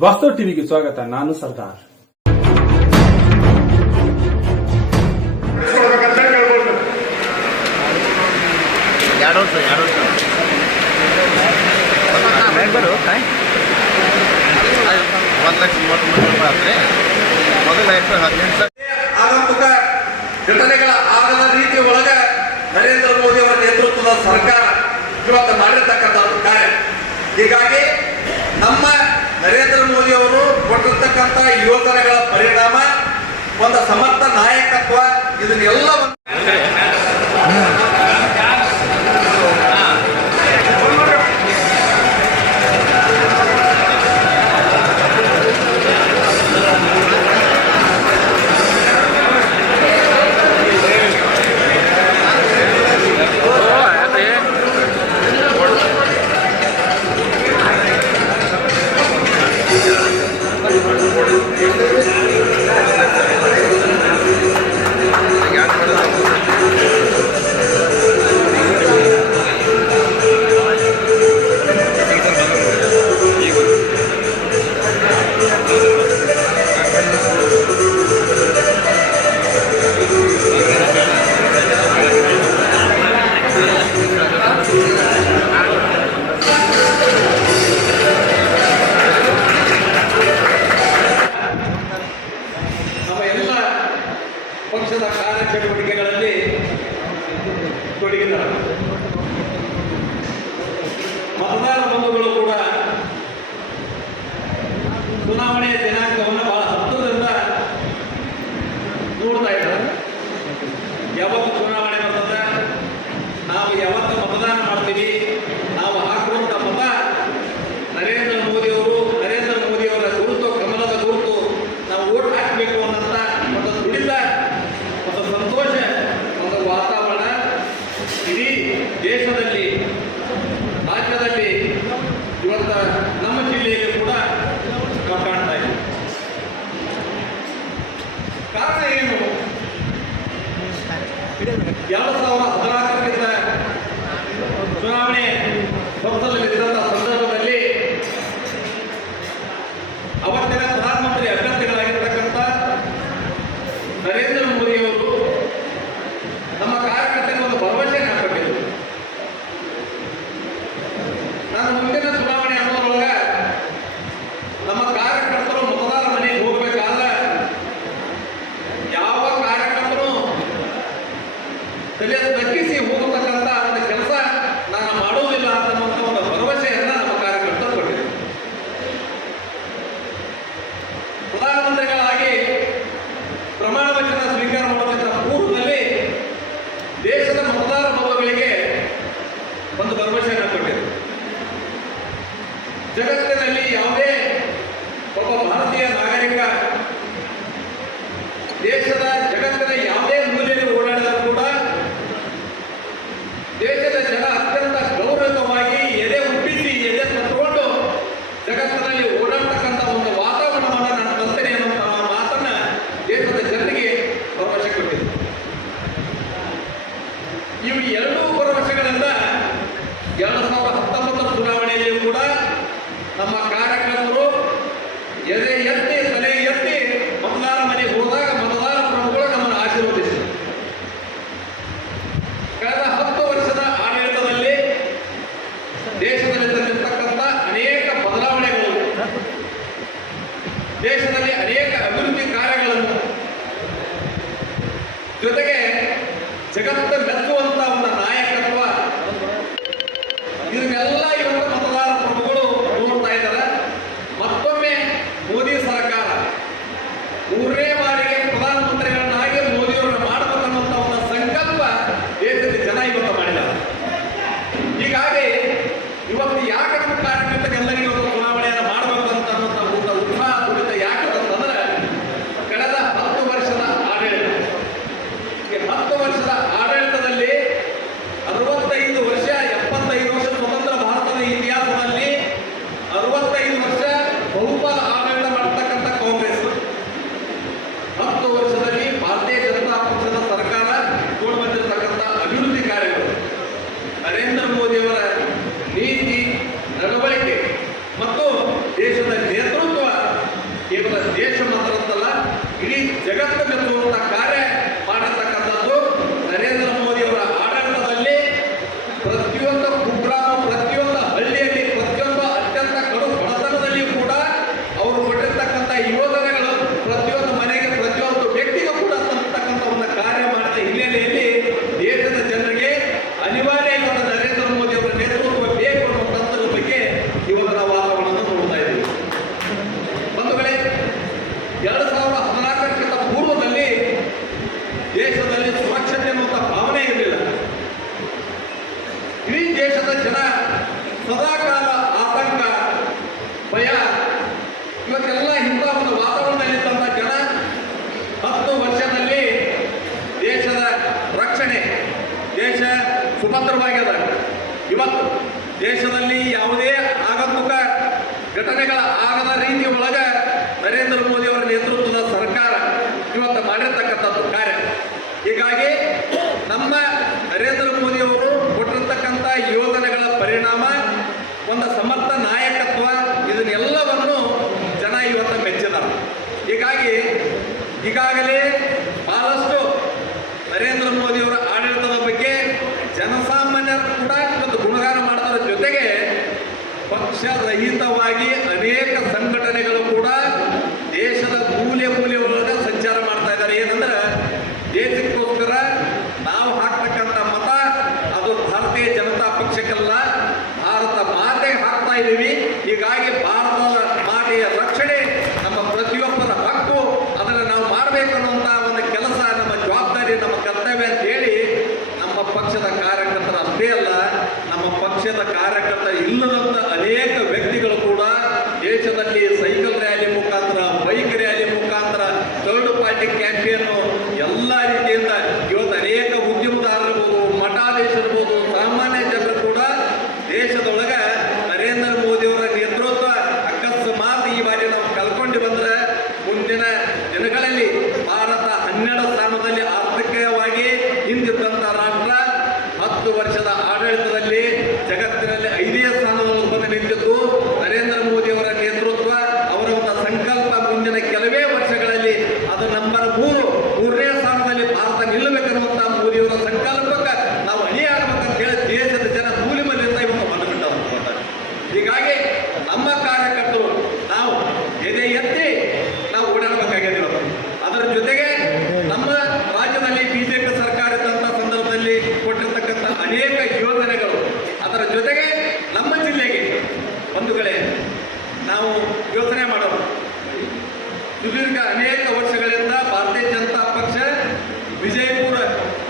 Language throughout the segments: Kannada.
ವಾಸ್ತವ ಟಿವಿಗೆ ಸ್ವಾಗತ. ನಾನು ಸರ್ದಾರ್. ಆರಂಭಿಕ ಘಟನೆಗಳ ಆಗದ ರೀತಿ ಒಳಗ ನರೇಂದ್ರ ಮೋದಿ ಅವರ ನೇತೃತ್ವದ ಸರ್ಕಾರ ಇವತ್ತು ಮಾಡಿರ್ತಕ್ಕಂಥದ್ದು ಕಾರ್ಯ. ಹೀಗಾಗಿ ನಮ್ಮ ನರೇಂದ್ರ ಮೋದಿ ಅವರು ಕೊಟ್ಟಿರ್ತಕ್ಕಂಥ ಯೋಜನೆಗಳ ಪರಿಣಾಮ, ಒಂದು ಸಮರ್ಥ ನಾಯಕತ್ವ, ಇದನ್ನೆಲ್ಲ ಪಕ್ಷದ ಕಾರ್ಯಚಟುವಟಿಕೆಗಳಲ್ಲಿ ತೊಡಗಿದ್ದಾರೆ. ಮತದಾರ ಬಂಧುಗಳು ಕೂಡ ಚುನಾವಣೆಯ ದಿನಾಂಕವನ್ನು ಬಹಳ ಹತ್ತಿರದಿಂದ ನೋಡ್ತಾ ಇದ್ದಾರೆ. ಯಾವತ್ತು ಚುನಾವಣೆ ಬರ್ತದೆ, ನಾವು ಯಾವತ್ತು ಮತದಾನ ಮಾಡ್ತೀವಿ, ನಾವು ಹಾಕುವಂಥ ಮತ ನರೇಂದ್ರ ಮೋದಿಯವರ ಗುರುತು, ಕಮಲದ ಗುರುತು ನಾವು ಓಟ್ ಹಾಕಬೇಕು ಅನ್ನೋಂಥ ಒಂದು ತುಡಿತ, ಒಂದು ಸಂತೋಷ, ಒಂದು ವಾತಾವರಣ ಇಡೀ ದೇಶದಲ್ಲಿ, ರಾಜ್ಯದಲ್ಲಿ, ಇವತ್ತು ನಮ್ಮ ಜಿಲ್ಲೆಯಲ್ಲಿ ಕೂಡ ಕಾಣ್ತಾ ಇದೆ. ಕಾರಣ ಏನು? 2014ಕ್ಕಿಂತ ಚುನಾವಣೆ ಹೊತ್ತಲಿದ್ದಂಥ ಸಂದರ್ಭದಲ್ಲಿ ಅವತ್ತಿನ ಪ್ರಧಾನಮಂತ್ರಿ ಅಭ್ಯರ್ಥಿಗಳಾಗಿರ್ತಕ್ಕಂಥ ನರೇಂದ್ರ ಮೋದಿ ಅವರು ನಮ್ಮ ಕಾರ್ಯಕರ್ತರಿಗೆ ಒಂದು ಭರವಸೆಯನ್ನು ಹಾಕಬೇಕು. ನಾನು ಮುಂದಿನ ಚುನಾವಣೆ ಅನ್ನೋದ್ರೊಳಗ ನಮ್ಮ ಕಾರ್ಯಕರ್ತರು ಮತದಾರ ಮನೆಗೆ ಹೋಗಬೇಕಾದ್ರೆ ಯಾವ ಕಾರ್ಯಕರ್ತರು ತಲೆ ತಗ್ಗಿಸಿ ಹೋಗತಕ್ಕಂಥ ಒಂದು ಕೆಲಸ ನಾನು ಮಾಡುವುದಿಲ್ಲ ಅನ್ನುವಂಥ ಒಂದು ಭರವಸೆಯನ್ನು ನಮ್ಮ ಕಾರ್ಯಕರ್ತರು ಕೊಟ್ಟಿದೆ. ಪ್ರಧಾನಮಂತ್ರಿಗಳಾಗಿ ಪ್ರಮಾಣ ವಚನ ಸ್ವೀಕಾರ ಮಾಡುವುದರ ಪೂರ್ವದಲ್ಲಿ ದೇಶದ ಮತದಾರ ಬಂಧುಗಳಿಗೆ ಒಂದು ಭರವಸೆಯನ್ನು ಕೊಟ್ಟಿದೆ. ಜಗತ್ತಿನಲ್ಲಿ ಯಾವುದೇ ಒಬ್ಬ ಭಾರತೀಯ ನಾಗರಿಕ ದೇಶದ ಜಗತ್ತಿನ ಯಾವುದೇ ಮೂಲೆಯಲ್ಲಿ ಓಡಾಡಿದರೂ ಕೂಡ ದೇಶದ ಜನ ಅತ್ಯಂತ ಗೌರವವಾಗಿ ಎದೆ ಉಬ್ಬಿಸಿ, ಎದೆ ತಟ್ಟುಕೊಂಡು ಜಗತ್ತಿನಲ್ಲಿ ಓಡಾಡ್ತಕ್ಕಂಥ ಒಂದು ವಾತಾವರಣವನ್ನು ನಾನು ತರ್ತೇನೆ ಅನ್ನುವಂತಹ ಮಾತನ್ನ ದೇಶದ ಜನರಿಗೆ ಭರವಸೆ ಕೊಟ್ಟಿದೆ. ಇವು ಎರಡೂ ಭರವಸೆಗಳಿಂದ 2019 ಚುನಾವಣೆಯಲ್ಲಿಯೂ ಕೂಡ ನಮ್ಮ ಕಾರ್ಯಕರ್ತರು ಎದೆ ಎತ್ತಿ, ತಲೆ ಎತ್ತಿ ಮತದಾರ ಮನೆಗೆ ಹೋದಾಗ ಮತದಾರ ಪ್ರಭುಗಳು ನಮ್ಮನ್ನು ಆಶೀರ್ವದಿಸಿದರು. ಕಳೆದ 10 ವರ್ಷದ ಆಡಳಿತದಲ್ಲಿ ಇಡೀ ದೇಶದ ಜನ ಸದಾಕಾಲ ಆತಂಕ ಭಯ ಇವತ್ತೆಲ್ಲ ಇಂಥ ಒಂದು ವಾತಾವರಣದಲ್ಲಿದ್ದಂಥ ಜನ 10 ವರ್ಷದಲ್ಲಿ ದೇಶದ ರಕ್ಷಣೆ, ದೇಶ ಸುಭದ್ರವಾಗ್ಯದ. ಇವತ್ತು ದೇಶದಲ್ಲಿ ಯಾವುದೇ ಆಗಂತುಕ ಘಟನೆಗಳ ಆಗದ ರೀತಿ ಒಳಗ ನರೇಂದ್ರ ಮೋದಿ ಅವರ ನೇತೃತ್ವದ ಸರ್ಕಾರ ಇವತ್ತು ಮಾಡಿರ್ತಕ್ಕಂಥದ್ದು ಕಾರ್ಯ. ಹೀಗಾಗಿ ನಮ್ಮ ನರೇಂದ್ರ ಮೋದಿ ಅವರು ಕೊಟ್ಟಿರ್ತಕ್ಕಂಥ ಯೋಜನೆಗಳ ಪರಿಣಾಮ, ಒಂದು ಸಮರ್ಥ ನಾಯಕತ್ವ, ಇದನ್ನೆಲ್ಲವನ್ನು ಜನ ಇವತ್ತು ಮೆಚ್ಚಿದ್ದಾರೆ. ಹೀಗಾಗಿ ಈಗಾಗಲೇ ಬಹಳಷ್ಟು ನರೇಂದ್ರ ಮೋದಿ ಅವರ ಆಡಳಿತದ ಬಗ್ಗೆ ಜನಸಾಮಾನ್ಯರು ಕೂಡ ಇವತ್ತು ಗುಣಗಾನ ಮಾಡೋದ್ರ ಜೊತೆಗೆ ಪಕ್ಷರಹಿತವಾಗಿ ಅನೇಕ ಸಂಘಟನೆಗಳು ಕೂಡ ದೇಶದ ಮೂಲೆ ಮೂಲೆಯೊಳಗೆ ಸಂಚಾರ ಮಾಡ್ತಾ ಇದ್ದಾರೆ. ಏನಂದ್ರೆ ದೇಶಕ್ಕೋಸ್ಕರ ನಾವು ಹಾಕ್ತಕ್ಕಂಥ ಮತ ಅದು ಭಾರತೀಯ ಜನತಾ ಪಕ್ಷಕ್ಕಲ್ಲ, ಭಾರತ ಮಾತೆಗೆ ಹಾಕ್ತಾ ಇದ್ದೀವಿ. ಹೀಗಾಗಿ ಭಾರತದ ಮಾತೆಯ ರಕ್ಷಣೆ ನಮ್ಮ ಪ್ರತಿಯೊಬ್ಬರ ಹಕ್ಕು, ಅದನ್ನು ನಾವು ಮಾಡಬೇಕು ಅನ್ನುವಂಥ ಒಂದು ಕೆಲಸ, ನಮ್ಮ ಜವಾಬ್ದಾರಿ, ನಮ್ಮ ಕರ್ತವ್ಯ ಅಂತ ಹೇಳಿ ನಮ್ಮ ಪಕ್ಷದ ಕಾರ್ಯಕರ್ತರು ಅಷ್ಟೇ ಅಲ್ಲ, ನಮ್ಮ ಪಕ್ಷದ ಕಾರ್ಯಕರ್ತರು ಇಲ್ಲದಂತ ಅನೇಕ ವ್ಯಕ್ತಿಗಳು ಕೂಡ ದೇಶದಲ್ಲಿ ಸೈಕಲ್ ರ್ಯಾಲಿ ಮುಖಾಂತರ, ಬೈಕ್ ರ್ಯಾಲಿ ಮುಖಾಂತರ, ಥರ್ಡ್ ಪಾರ್ಟಿ ಕ್ಯಾಂಪೇನ್ ಎಲ್ಲ ರೀತಿಯಿಂದ ಇವತ್ತು ಅನೇಕ ಉದ್ಯಮದಾರರಿರ್ಬೋದು, ಮಠಾಧೀಶರಿರ್ಬೋದು, ಸಾಮಾನ್ಯ ಜನರು ಕೂಡ ದೇಶದೊಳಗೆ ನರೇಂದ್ರ ಮೋದಿ ಅವರ ನೇತೃತ್ವ ಅಕಸ್ಮಾತ್ ಈ ಬಾರಿ ನಾವು ಕಳ್ಕೊಂಡು ಬಂದ್ರೆ ಮುಂದಿನ ದಿನಗಳಲ್ಲಿ ಭಾರತ 12 ಸ್ಥಾನದಲ್ಲಿ ಆರ್ಥಿಕವಾಗಿ ಹಿಂದಿದ್ದಂಥ ರಾಷ್ಟ್ರ 10 ವರ್ಷದ ಆಡಳಿತದಲ್ಲಿ ಜಗತ್ತಿನಲ್ಲಿ 5ನೇ ಸ್ಥಾನದಲ್ಲಿ ಬಂದು ನಿಂತಿದ್ದು ನರೇಂದ್ರ ಮೋದಿ ಅವರ ನೇತೃತ್ವ, ಅವರ ಒಂದು ಸಂಕಲ್ಪ ಮುಂದಿನ ಕೆಲವೇ ವರ್ಷಗಳಲ್ಲಿ ಅದು ನಂಬರ್ 3ನೇ ಸ್ಥಾನದಲ್ಲಿ ಭಾರತ ನಿಲ್ಲಬೇಕನ್ನುವಂಥ ಮೋದಿಯವರ ಸಂಕಲ್ಪಕ್ಕೆ ನಾವು ಅಣಿಯಾಗಬೇಕಂತ ಹೇಳಿ ದೇಶದ ಜನ ಮೂಲೆ ಮನೆಯಿಂದ ಇವತ್ತು ಬಂದುಬಿಟ್ಟರು. ಹೀಗಾಗಿ ನಮ್ಮ ಕಾರ್ಯಕರ್ತರು ನಾವು ಎದೆ ಎತ್ತಿ ನಾವು ಓಡಾಡಬೇಕಾಗಿದೆ ಇವತ್ತು. ಅದರ ಜೊತೆಗೆ ನಮ್ಮ ರಾಜ್ಯದಲ್ಲಿ ಬಿಜೆಪಿ ಸರ್ಕಾರ ಇದ್ದಂಥ ಸಂದರ್ಭದಲ್ಲಿ ಕೊಟ್ಟಿರ್ತಕ್ಕಂಥ ಅನೇಕ ಯೋಜನೆಗಳು, ಅದರ ಜೊತೆಗೆ ನಮ್ಮ ಜಿಲ್ಲೆಗೆ ಬಂಧುಗಳೇ ನಾವು ಯೋಚನೆ ಮಾಡೋದು, ಸುದೀರ್ಘ ಅನೇಕ ವರ್ಷಗಳಿಂದ ಭಾರತೀಯ ಜನತಾ ಪಕ್ಷ ವಿಜಯಪುರ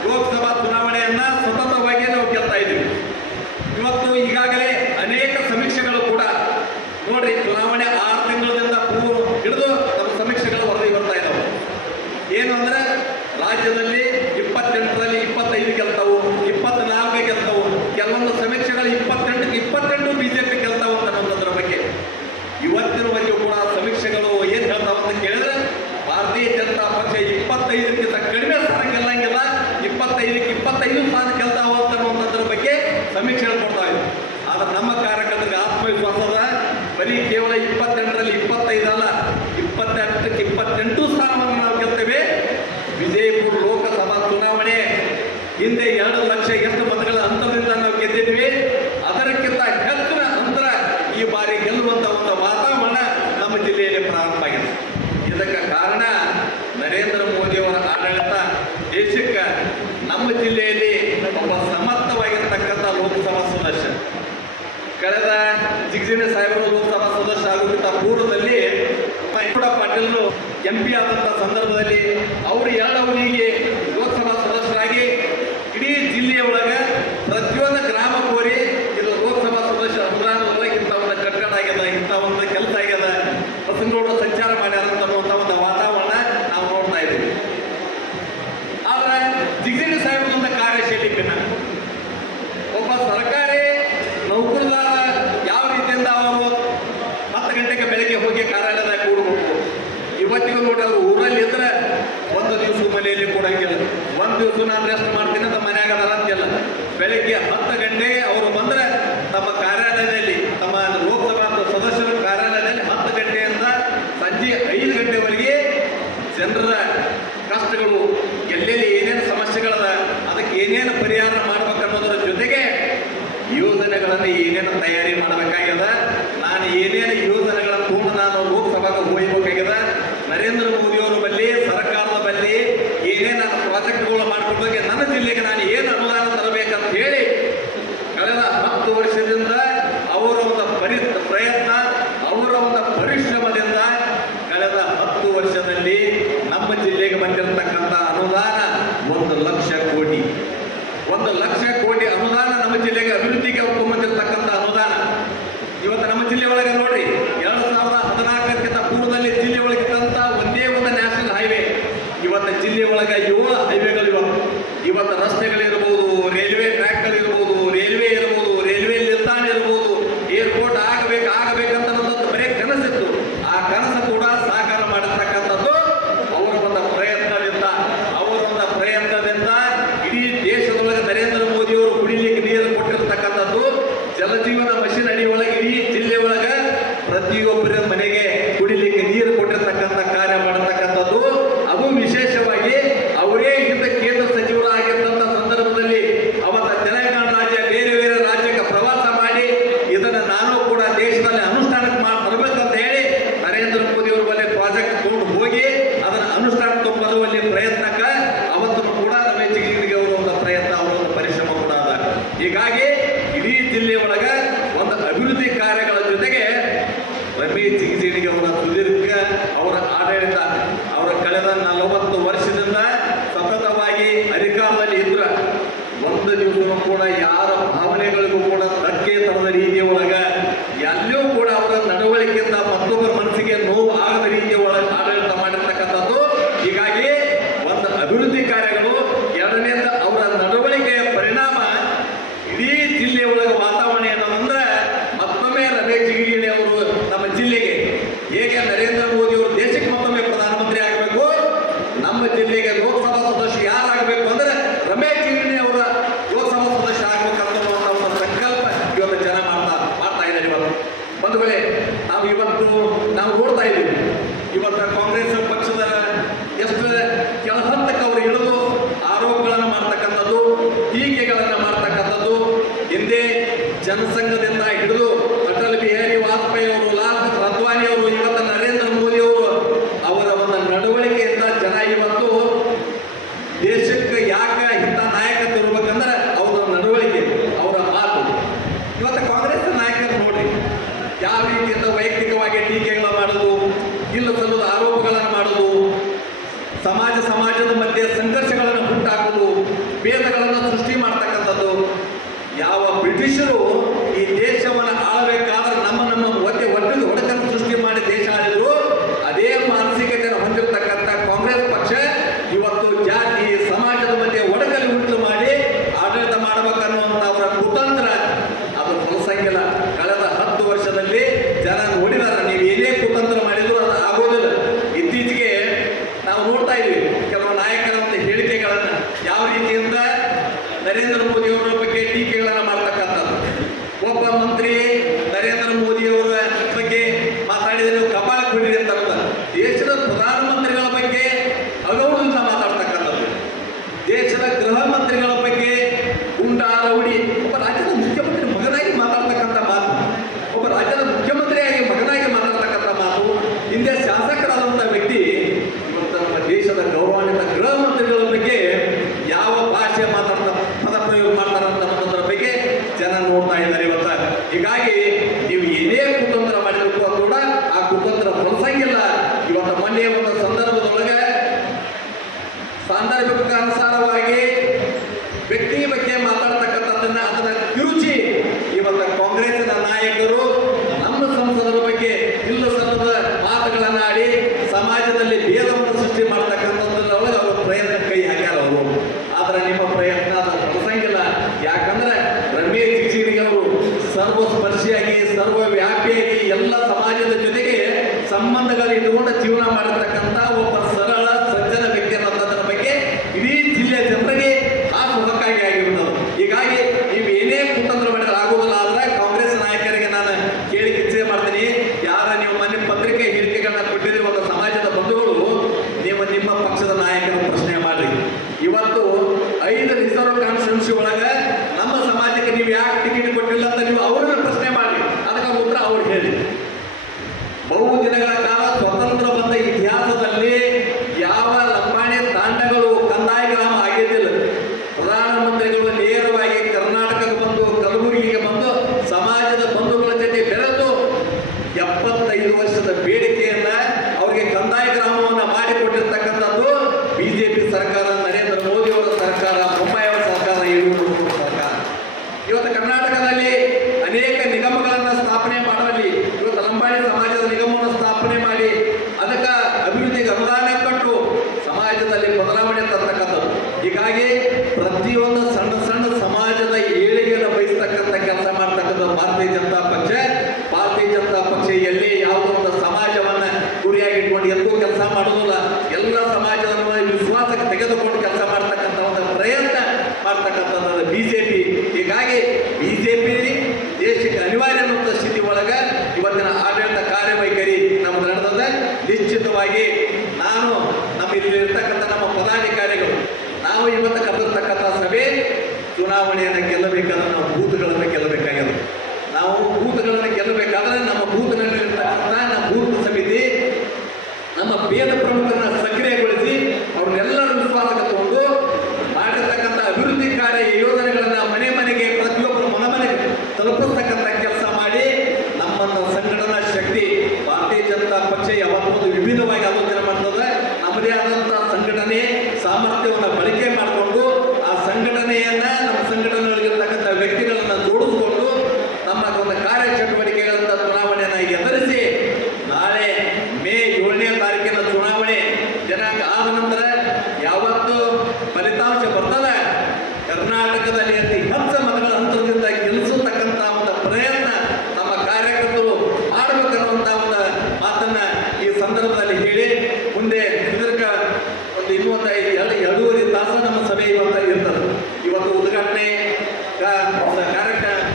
ಲೋಕಸಭಾ ಚುನಾವಣೆಯನ್ನ ಸತತವಾಗಿ ನಾವು ಗೆಲ್ತಾ ಇದ್ದೀವಿ. ಇವತ್ತು ಈಗಾಗಲೇ ಅನೇಕ ಸಮೀಕ್ಷೆಗಳು ಕೂಡ ನೋಡ್ರಿ, ಚುನಾವಣೆ 6 ತಿಂಗಳಿಂದ ಹಿಡಿದು ನಮ್ಮ ಸಮೀಕ್ಷೆಗಳು ವರದಿ ಬರ್ತಾ ಇದ್ದಾವೆ. ಏನು ಅಂದ್ರೆ ರಾಜ್ಯದಲ್ಲಿ 28ರಲ್ಲಿ 25 ಗೆಲ್ತಾವು, 24 ಗೆಲ್ತಾವು, ಕೆಲವೊಂದು ಸಮೀಕ್ಷೆಗಳು 28 ಬಿಜೆಪಿ ಗೆಲ್ತಾವು ಅನ್ನೋದ್ರ ಬಗ್ಗೆ ಇವತ್ತಿನವರೆಗೂ ಕೂಡ ಸಮೀಕ್ಷೆಗಳು ಏನ್ ಹೇಳ್ತಾವ ಅಂತ ಕೇಳಿದ್ರೆ ಭಾರತೀಯ ಜನತಾ ಪಕ್ಷ 25ಕ್ಕಿಂತ ಕಡಿಮೆ ಸ್ಥಾನ ಗೆಲ್ಲಂಗಿಲ್ಲ, 25 ಸ್ಥಾನ ಗೆಲ್ತಾವ ಅನ್ನೋದ್ರ ಬಗ್ಗೆ ಸಮೀಕ್ಷೆಗಳು ಕೊಡ್ತಾ ಇದ್ವಿ. ಆದ್ರೆ ನಮ್ಮ ಕಾರ್ಯಕರ್ತರಿಗೆ ಆತ್ಮವಿಶ್ವಾಸದ ಬರೀ ಕೇವಲ 28ರಲ್ಲಿ 25 ಅಲ್ಲ, 28ಕ್ಕೆ 28 ಸ್ಥಾನವನ್ನು ನಾವು ಗೆಲ್ತೇವೆ. ವಿಜಯಪುರ ಲೋಕಸಭಾ ಚುನಾವಣೆ ಹಿಂದೆ 2 ಲಕ್ಷ ಎಷ್ಟು ಮತಗಳ ಅಂತರದಿಂದ ನಾವು ಗೆದ್ದಿದ್ವಿ. ಅದಕ್ಕಿಂತ ಹೆಚ್ಚಿನ ಅಂತರ ಈ ಬಾರಿ ಗೆಲ್ಲುವಂತ ಒಂದು ವಾತಾವರಣ ನಮ್ಮ ಜಿಲ್ಲೆಯಲ್ಲಿ ಪ್ರಾರಂಭ ಆಗಿದೆ. ಇದಕ್ಕೆ ಕಾರಣ ನರೇಂದ್ರ ಮೋದಿ ಅವರ ಆಡಳಿತ. ದೇಶಕ್ಕೆ ನಮ್ಮ ಜಿಲ್ಲೆಯಲ್ಲಿ ಒಬ್ಬ ಸಮರ್ಥವಾಗಿರ್ತಕ್ಕಂಥ ಲೋಕಸಭಾ ಸದಸ್ಯ, ಕಳೆದ ಜಿಗಜಿಣೆ ಸಾಹೇಬರು ಲೋಕಸಭಾ ಸದಸ್ಯ ಆಗೋಕ್ಕಿಂತ ಪೂರ್ವದಲ್ಲಿ ಪಾಟೀಲ್ MP ಆದಂಥ ಸಂದರ್ಭದಲ್ಲಿ ಅವರು 2 ಅವಧಿಗೆ ಲೋಕಸಭಾ ಸದಸ್ಯರಾಗಿ ಇಡೀ ಜಿಲ್ಲೆಯ ಒಳಗೆ ಪ್ರತಿಯೊಂದು ಗ್ರಾಮ ಕೋರಿ ಇದು ಲೋಕಸಭಾ ಸದಸ್ಯ ಅನುದಾನದೊಳಗೆ ಇಂಥ ಒಂದು ಕಟ್ಟಡ ಆಗ್ಯದ, ಇಂಥ ಒಂದು ಕೆಲಸ ಆಗ್ಯದ, ಬಸನಗೌಡರು ಸಂಚಾರ ಮಾಡ್ಯಾರ ಅನ್ನುವಂಥ ಒಂದು ವಾತಾವರಣ ನಾವು ನೋಡ್ತಾ ಇದ್ದೀವಿ. ಆದ್ರೆ ಜಿಗಜಿಣೆ ಸಾಹೇಬರ ಕಾರ್ಯಶೈಲಿ ಭಿನ್ನ. ಒಬ್ಬ ಸರ್ಕಾರಿ ನೌಕರದಾರ ಯಾವ ರೀತಿಯಿಂದ ಅವರು 10 ಗಂಟೆಗೆ ಬೆಳಗ್ಗೆ ಹೋಗಿ ಕಾರ್ಯಾಲಯದಾಗ ಕೂಡಬೇಕು. ಇವತ್ತಿಗೂ ನೋಡಿ ಅವರು ಊರಲ್ಲಿ ಇದ್ರೆ ಒಂದು ದಿವಸ ಮನೆಯಲ್ಲಿ ಕೊಡಂಗಿಲ್ಲ, ಒಂದು ದಿವಸ ನಾನು ರೆಸ್ಟ್ ಮಾಡ್ತೀನಿ ಅಂತ ಮನ್ಯಾಗ ಅಂತಿಲ್ಲ. ಬೆಳಗ್ಗೆ 10 ಗಂಟೆಗೆ ಅವರು ಬಂದ್ರೆ ತಮ್ಮ ಕಾರ್ಯಾಲಯದಲ್ಲಿ, ತಮ್ಮ ಲೋಕಸಭಾ ಸದಸ್ಯರ ಕಾರ್ಯಾಲಯದಲ್ಲಿ 10 ಗಂಟೆಯಿಂದ ಸಂಜೆ 5 ಗಂಟೆವರೆಗೆ ಜನರ ಕಷ್ಟಗಳು, ಎಲ್ಲೆಲ್ಲಿ ಏನೇನು ಸಮಸ್ಯೆಗಳದ, ಅದಕ್ಕೆ ಏನೇನು ಪರಿಹಾರ ಮಾಡ್ಬೇಕನ್ನೋದ್ರ ಜೊತೆಗೆ ಯೋಜನೆಗಳನ್ನು ಏನೇನು ತಯಾರಿ ಮಾಡಬೇಕಾಗ್ಯದ, ನಾನು ಏನೇನು ಯೋಜನೆಗಳನ್ನು ತಗೊಂಡು ನಾನು ಲೋಕಸಭಾಗೆ ಹೋಗ್ಬೇಕಾಗ್ಯದ, ನರೇಂದ್ರ ಮೋದಿ ಅವರ ಬಳಿ ಸರ್ಕಾರದ ಬಳಿ ಏನೇನು ನಾನು ಪ್ರಾಜೆಕ್ಟ್ಗಳು ಮಾಡ್ಕೊಡ್ಬೇಕು, ನನ್ನ ಜಿಲ್ಲೆಗೆ ನಾನು ಏನು ಅನುದಾನ ತರಬೇಕಂತ ಹೇಳಿ ಕಳೆದ 10 ವರ್ಷದಿಂದ ಅವರ ಒಂದು ಪ್ರಯತ್ನ, ಅವರ ಒಂದು ಪರಿಶ್ರಮದಿಂದ ಕಳೆದ 10 ವರ್ಷದಲ್ಲಿ ನಮ್ಮ ಜಿಲ್ಲೆಗೆ ಬಂದಿರತಕ್ಕಂಥ ಅನುದಾನ 1 ಲಕ್ಷ ಕೋಟಿ. 1 ಲಕ್ಷ ಕೋಟಿ ಅನುದಾನ ನಮ್ಮ ಜಿಲ್ಲೆಗೆ ಇಡೀ ಜಿಲ್ಲೆ ಒಳಗ ಒಂದು ಅಭಿವೃದ್ಧಿ ಕಾರ್ಯಗಳ ಜೊತೆಗೆ ರಮೇಶ್ ಜಿಗಜಿಣಗಿ ಅವರ ಸುದೀರ್ಘ ಅವರ ಆಡಳಿತ ಅವರ ಕಳೆದ 40 ವರ್ಷದಿಂದ ಸತತವಾಗಿ ಅಧಿಕಾರದಲ್ಲಿ ಇದ್ರ ಒಂದು ದಿವಸ ಕೂಡ ಯಾರ ಭಾವನೆಗಳಿಗೂ ಕೂಡ ಧಕ್ಕೆ ತರದ ರೀತಿಯ ಒಳಗ ಎಲ್ಲೂ ಕೂಡ ಅವರ ನಡವಳಿಕೆಯಿಂದ ಮತ್ತೊಬ್ಬರ ಮನಸ್ಸಿಗೆ ನೋವು ಆಗದ ರೀತಿಯ ಒಳಗೆ ಆಡಳಿತ ಮಾಡಿರ್ತಕ್ಕಂಥದ್ದು. ಹೀಗಾಗಿ ಒಂದು ಅಭಿವೃದ್ಧಿ ಕಾರ್ಯಗಳು, ಎರಡನೇದ ಅವರ ನಡವಳಿಕೆಯ ಪರಿಣಾಮ ಇಡೀ ಜಿಲ್ಲೆಯ ಒಳಗೆ ವಾತಾವರಣ ಏನಂದ್ರೆ ಮತ್ತೊಮ್ಮೆ ರಮೇಶ್ ಜಿಗಜಿಣಗಿ ಅವರು ನಮ್ಮ ಜಿಲ್ಲೆಗೆ ಹೇಗೆ ನರೇಂದ್ರ ಮೋದಿ ಅವರು ದೇಶಕ್ಕೆ ಮತ್ತೊಮ್ಮೆ ಪ್ರಧಾನಮಂತ್ರಿ ಆಗಬೇಕು, ನಮ್ಮ ಜಿಲ್ಲೆಗೆ ಲೋಕಸಭಾ ಸದಸ್ಯ ಯಾರಾಗಬೇಕು ಅಂದ್ರೆ ರಮೇಶ್ ಜಿಗಜಿಣಗಿ ಅವರ ಲೋಕಸಭಾ ಸದಸ್ಯ ಆಗಬೇಕಂತ ಒಂದು ಸಂಕಲ್ಪ ಇವತ್ತು ಜನ ಮಾಡ್ತಾ ಇದ್ದಾರೆ. ಇವತ್ತು ಬಂಧುಗಳೇ, ನಾವು ನೋಡ್ತಾ ಇದ್ದೀವಿ ಇವತ್ತು ಕಾಂಗ್ರೆಸ್ ಪಕ್ಷದ ಎಷ್ಟು ಕೆಳಹಂತಕ್ಕೆ ಅವರು ಇಳಿದು ಆರೋಪಗಳನ್ನು ಮಾಡ್ತಕ್ಕಂಥದ್ದು, ಟೀಕೆಗಳನ್ನು ಮಾಡ್ತಕ್ಕಂಥದ್ದು. ಹಿಂದೆ ಜನಸಂಘದಿಂದ ಹಿಡಿದು ಅಟಲ್ ಬಿಹಾರಿ ವಾಜಪೇಯಿ ಅವರು, ಲಾಲ್ ಅದ್ವಾನಿ ಅವರು, ಇವತ್ತು ನರೇಂದ್ರ ಮೋದಿ ಅವರು, ಅವರ ಒಂದು ನಡವಳಿಕೆಯಿಂದ ಜನ ಇವತ್ತು ದೇಶಕ್ಕೆ ಯಾಕೆ ಇಂಥ ನಾಯಕತ್ವ ಇರ್ಬೇಕಂದ್ರೆ ಅವರ ನಡವಳಿಕೆ, ಅವರ ಮಾತು. ಇವತ್ತು ಕಾಂಗ್ರೆಸ್ ನಾಯಕರು ನೋಡ್ರಿ ಯಾವ ರೀತಿಯಿಂದ ವೈಯಕ್ತಿಕವಾಗಿ ಟೀಕೆಗಳ ಮಾಡೋದು, ಇಲ್ಲ ಸಲ್ಲದ ಆರೋಪಗಳನ್ನು ಮಾಡೋದು, ಸಮಾಜದ ಮಧ್ಯೆ ಸಂಘರ್ಷಗಳನ್ನು ಹುಟ್ಟಾಕೋದು, ಭೇದಗಳನ್ನು ಸೃಷ್ಟಿ ಮಾಡ್ತಕ್ಕಂಥದ್ದು. ಯಾವ ಬ್ರಿಟಿಷರು ಈ ದೇಶವನ್ನು ಆಳಬೇಕಾದ್ರೆ ನಮ್ಮ ಮಧ್ಯೆ ಒಡಕನ್ನು ಸೃಷ್ಟಿ ಮಾಡಿ ದೇಶ ಆಳಿದ್ರು, ಅದೇ ಮಾನಸಿಕತೆಯನ್ನು ಹೊಂದಿರತಕ್ಕಂಥ ಕಾಂಗ್ರೆಸ್ ಪಕ್ಷ ಇವತ್ತು ಜಾತಿ ಸಮಾಜದ ಮಧ್ಯೆ ಒಡಕಲ್ಲಿ ಉಂಟು ಮಾಡಿ ಆಡಳಿತ ಮಾಡಬೇಕನ್ನುವಂಥ ಅವರ ಕುತಂತ್ರ ಅದು ಫಲಸಂಗಿಲ್ಲ. ಕಳೆದ 10 ವರ್ಷದಲ್ಲಿ ಜನ ನೋಡಿದಾರೆ, ನೀವು ಏನೇ ಕುತಂತ್ರ ಮಾಡಿದ್ರು ಅದು ಆಗೋದಿಲ್ಲ. ಇತ್ತೀಚೆಗೆ ನಾವು ನೋಡ್ತಾ ಇದ್ದೀವಿ ಕೆಲವು ನಾಯಕರ ಒಂದು ಹೇಳಿಕೆಗಳನ್ನು, ಯಾವ ರೀತಿಯಿಂದ ನರೇಂದ್ರ ಮೋದಿ ಅವರ ಬಗ್ಗೆ ಟೀಕೆಗಳನ್ನು ಮಾಡ್ತಕ್ಕಂಥದ್ದು. ಒಬ್ಬ ಮಂತ್ರಿ ನರೇಂದ್ರ ಮೋದಿ ಅವರ ಬಗ್ಗೆ ಮಾತಾಡಿದರೆ ಕಪಾಳ ಕೊಡಿರಿ ಅಂತ ದೇಶದ ಪ್ರಧಾನಮಂತ್ರಿಗಳ ಬಗ್ಗೆ ಅಗೌರವದಿಂದ ಮಾತಾಡ್ತಕ್ಕಂಥದ್ದು, ದೇಶದ ಗೃಹ ಮಂತ್ರಿಗಳ ಬಗ್ಗೆ ಗುಂಡಾ ರೌಡಿ, ಒಬ್ಬ ರಾಜ್ಯದ ಮುಖ್ಯಮಂತ್ರಿ ಮಗನಾಗಿ ಮಾತಾಡ್ತಕ್ಕಂಥ ಮಾತು, ಒಬ್ಬ ರಾಜ್ಯದ ಮುಖ್ಯಮಂತ್ರಿಯಾಗಿ ಮಗನಾಗಿ ಮಾತಾಡ್ತಕ್ಕಂಥ ಮಾತು, ಹಿಂದೆ ಶಾಸಕರಾದಂಥ ವ್ಯಕ್ತಿ ಇವತ್ತು ನಮ್ಮ ದೇಶದ ಗೌರವಾನ್ವಿತ ಗೃಹ ಮಂತ್ರಿಗಳ ಬಗ್ಗೆ ಯಾವ ಭಾಷೆ ಪದ ಪ್ರಯೋಗ ಮಾಡ್ತಾರಂತ ಅನ್ನೋದ್ರ ಬಗ್ಗೆ ಜನ ನೋಡ್ತಾ ಇದ್ದಾರೆ ಇವತ್ತು. ಹೀಗಾಗಿ ನೀವು ಏನೇ ಕುತಂತ್ರ ಮಾಡಿದ್ರು ಕೂಡ ಆ ಕುತಂತ್ರ ಫಲಸಂಗಿಲ್ಲ. ಇವತ್ತು ಮೊನ್ನೆ ಒಂದು ಸಂದರ್ಭದೊಳಗೆ ಸಾಂದರ್ಭಿಕ ಅನುಸಾರವಾಗಿ ವ್ಯಕ್ತಿ ಬಗ್ಗೆ ಮಾತಾಡ್ತಕ್ಕಂಥದ್ದನ್ನ ಅದನ್ನ ತಿರುಚಿ ಇವತ್ತು ಕಾಂಗ್ರೆಸ್ಸಿನ ನಾಯಕರು ನಮ್ಮ ಸಂಸದರ ಬಗ್ಗೆ ಇಲ್ಲ ಸಲ್ಲದ ಮಾತುಗಳನ್ನಾಡಿ ಸಮಾಜದಲ್ಲಿ ಭೇದವನ್ನು ಸೃಷ್ಟಿ ಮಾಡ್ತಕ್ಕಂಥದ್ರೊಳಗೆ ಅವರು ಪ್ರಯತ್ನ ಕೈ ಹಾಕ್ಯಾರ ಅವರು. ಆದ್ರೆ ನಿಮ್ಮ ಪ್ರಯತ್ನ ಅದು ಫಲಸಂಗಿಲ್ಲ. ಯಾಕಂದ್ರೆ ರಮೇಶ್ ಜಿಗಜಿಣಗಿ ಅವರು ಸರ್ವಸ್ಪರ್ಶಿಯಾಗಿ ಸರ್ವವ್ಯಾಪಿಯಾಗಿ ಎಲ್ಲ ಸಮಾಜದ ಜೊತೆಗೆ ಸಂಬಂಧಗಳು ಇಟ್ಟುಕೊಂಡು ಜೀವನ ಮಾಡಿರ್ತಕ್ಕಂಥ ಒಬ್ಬ ಸರಳ ಸಜ್ಜನ ವ್ಯಕ್ತಿ ಅನ್ನೋದ್ರ ಬಗ್ಗೆ ಇಡೀ ಜಿಲ್ಲೆಯ ಜನರಿಗೆ ಹಾಸುಹಕ್ಕಾಗಿ ಆಗಿರುತ್ತದೆ. ಹೀಗಾಗಿ ನೀವು ಏನೇ ಕುತಂತ್ರ ಮಾಡಿದ್ರೆ ಆಗುವುದಿಲ್ಲ. ಆದ್ರೆ ಕಾಂಗ್ರೆಸ್ ನಾಯಕರಿಗೆ ನಾನು ಕೇಳಿ ಕಿಚ್ಚೆ ಮಾಡ್ತೀನಿ, ಯಾರ ನೀವು ಮನೆ ಪತ್ರಿಕೆ ಹೇಳಿಕೆಗಳನ್ನ ಕೊಟ್ಟಿದ್ರೆ ಒಂದು ಸಮಾಜದ ಬಂಧುಗಳು ನೀವು ನಿಮ್ಮ ಪಕ್ಷದ ನಾಯಕರ ಪ್ರಶ್ನೆ ಮಾಡ್ರಿ. ಇವತ್ತು 5 ರಿಸರ್ವ್ ಕಾನ್ಸ್ಟಿಟ್ಯೂನ್ಸಿ ಒಳಗೆ ನಮ್ಮ ಸಮಾಜಕ್ಕೆ ನೀವು ಯಾಕೆ ಟಿಕೆಟ್ ಕೊಟ್ಟಿಲ್ಲ ಅಂತ ನೀವು ಅವ್ರನ್ನ ಪ್ರಶ್ನೆ ಮಾಡಿ, ಅದಕ್ಕೆ ಉತ್ತರ ಅವ್ರು ಹೇಳಿ. ಬಹು ದಿನಗಳ ಕಾಲ ಸ್ವತಂತ್ರ ಬಂದ ಇತಿಹಾಸದಲ್ಲಿ ಯಾವ ಲಂಬಾಣಿ ತಾಂಡಗಳು ಕಂದಾಯ ಗ್ರಾಮ ಆಗಿದ್ದಿಲ್ಲ. ಪ್ರಧಾನಮಂತ್ರಿಗಳು ನೇರವಾಗಿ ಕರ್ನಾಟಕಕ್ಕೆ ಬಂದು ಕಲಬುರಗಿಗೆ ಬಂದು ಸಮಾಜದ ಬಂಧುಗಳ ಜೊತೆ ಬೆರೆತು 75 ವರ್ಷದ ಬೇಡಿಕೆಯನ್ನ ಅವರಿಗೆ ಕಂದಾಯ ಗ್ರಾಮವನ್ನು ಮಾಡಿಕೊಟ್ಟಿರ್ತಕ್ಕಂಥದ್ದು ಬಿಜೆಪಿ ಸರ್ಕಾರ, ನರೇಂದ್ರ ಮೋದಿ ಅವರ ಸರ್ಕಾರ, ಬೊಮ್ಮಾಯಿ ಅವರ ಸರ್ಕಾರ, ಯಡಿಯೂರಪ್ಪ ಸರ್ಕಾರ. ಇವತ್ತು ಕರ್ನಾಟಕದಲ್ಲಿ ಅನೇಕ ನಿಗಮಗಳನ್ನು ಸ್ಥಾಪನೆ ಮಾಡುವಲ್ಲಿ ಇವತ್ತು ಲಂಬಾಣಿ ಸಮಾಜದ ನಿಗಮವನ್ನು ಸ್ಥಾಪನೆ ಮಾಡಿ ಅದಕ್ಕೆ ಅಭಿವೃದ್ಧಿಗೆ ಅನುದಾನ ಕೊಟ್ಟು ಸಮಾಜದಲ್ಲಿ ಬದಲಾವಣೆ ತರ್ತಕ್ಕಂಥದ್ದು. ಹೀಗಾಗಿ ಪ್ರತಿಯೊಂದು ಸಣ್ಣ ಸಣ್ಣ ಸಮಾಜದ ಏಳಿಗೆಯನ್ನು ಬಯಸ್ತಕ್ಕಂಥ ಕೆಲಸ ಮಾಡ್ತಕ್ಕಂಥ ಭಾರತೀಯ ಜನತಾ ಪಕ್ಷ. ಭಾರತೀಯ ಜನತಾ ಪಕ್ಷ ಎಲ್ಲಿ ಯಾವುದೋ ಒಂದು ಸಮಾಜವನ್ನ ಗುರಿಯಾಗಿ ಇಟ್ಕೊಂಡು ಎಲ್ಲೂ ಕೆಲಸ ಮಾಡೋದಿಲ್ಲ. ಎಲ್ಲ ಸಮಾಜದ ವಿಶ್ವಾಸಕ್ಕೆ ತೆಗೆದುಕೊಂಡು ಕೆಲಸ ಮಾಡ್ತಕ್ಕಂಥ ಒಂದು ಪ್ರಯತ್ನ ಮಾಡ್ತಕ್ಕಂಥದ್ದು ಬಿಜೆಪಿ. ಹೀಗಾಗಿ ಬಿಜೆಪಿ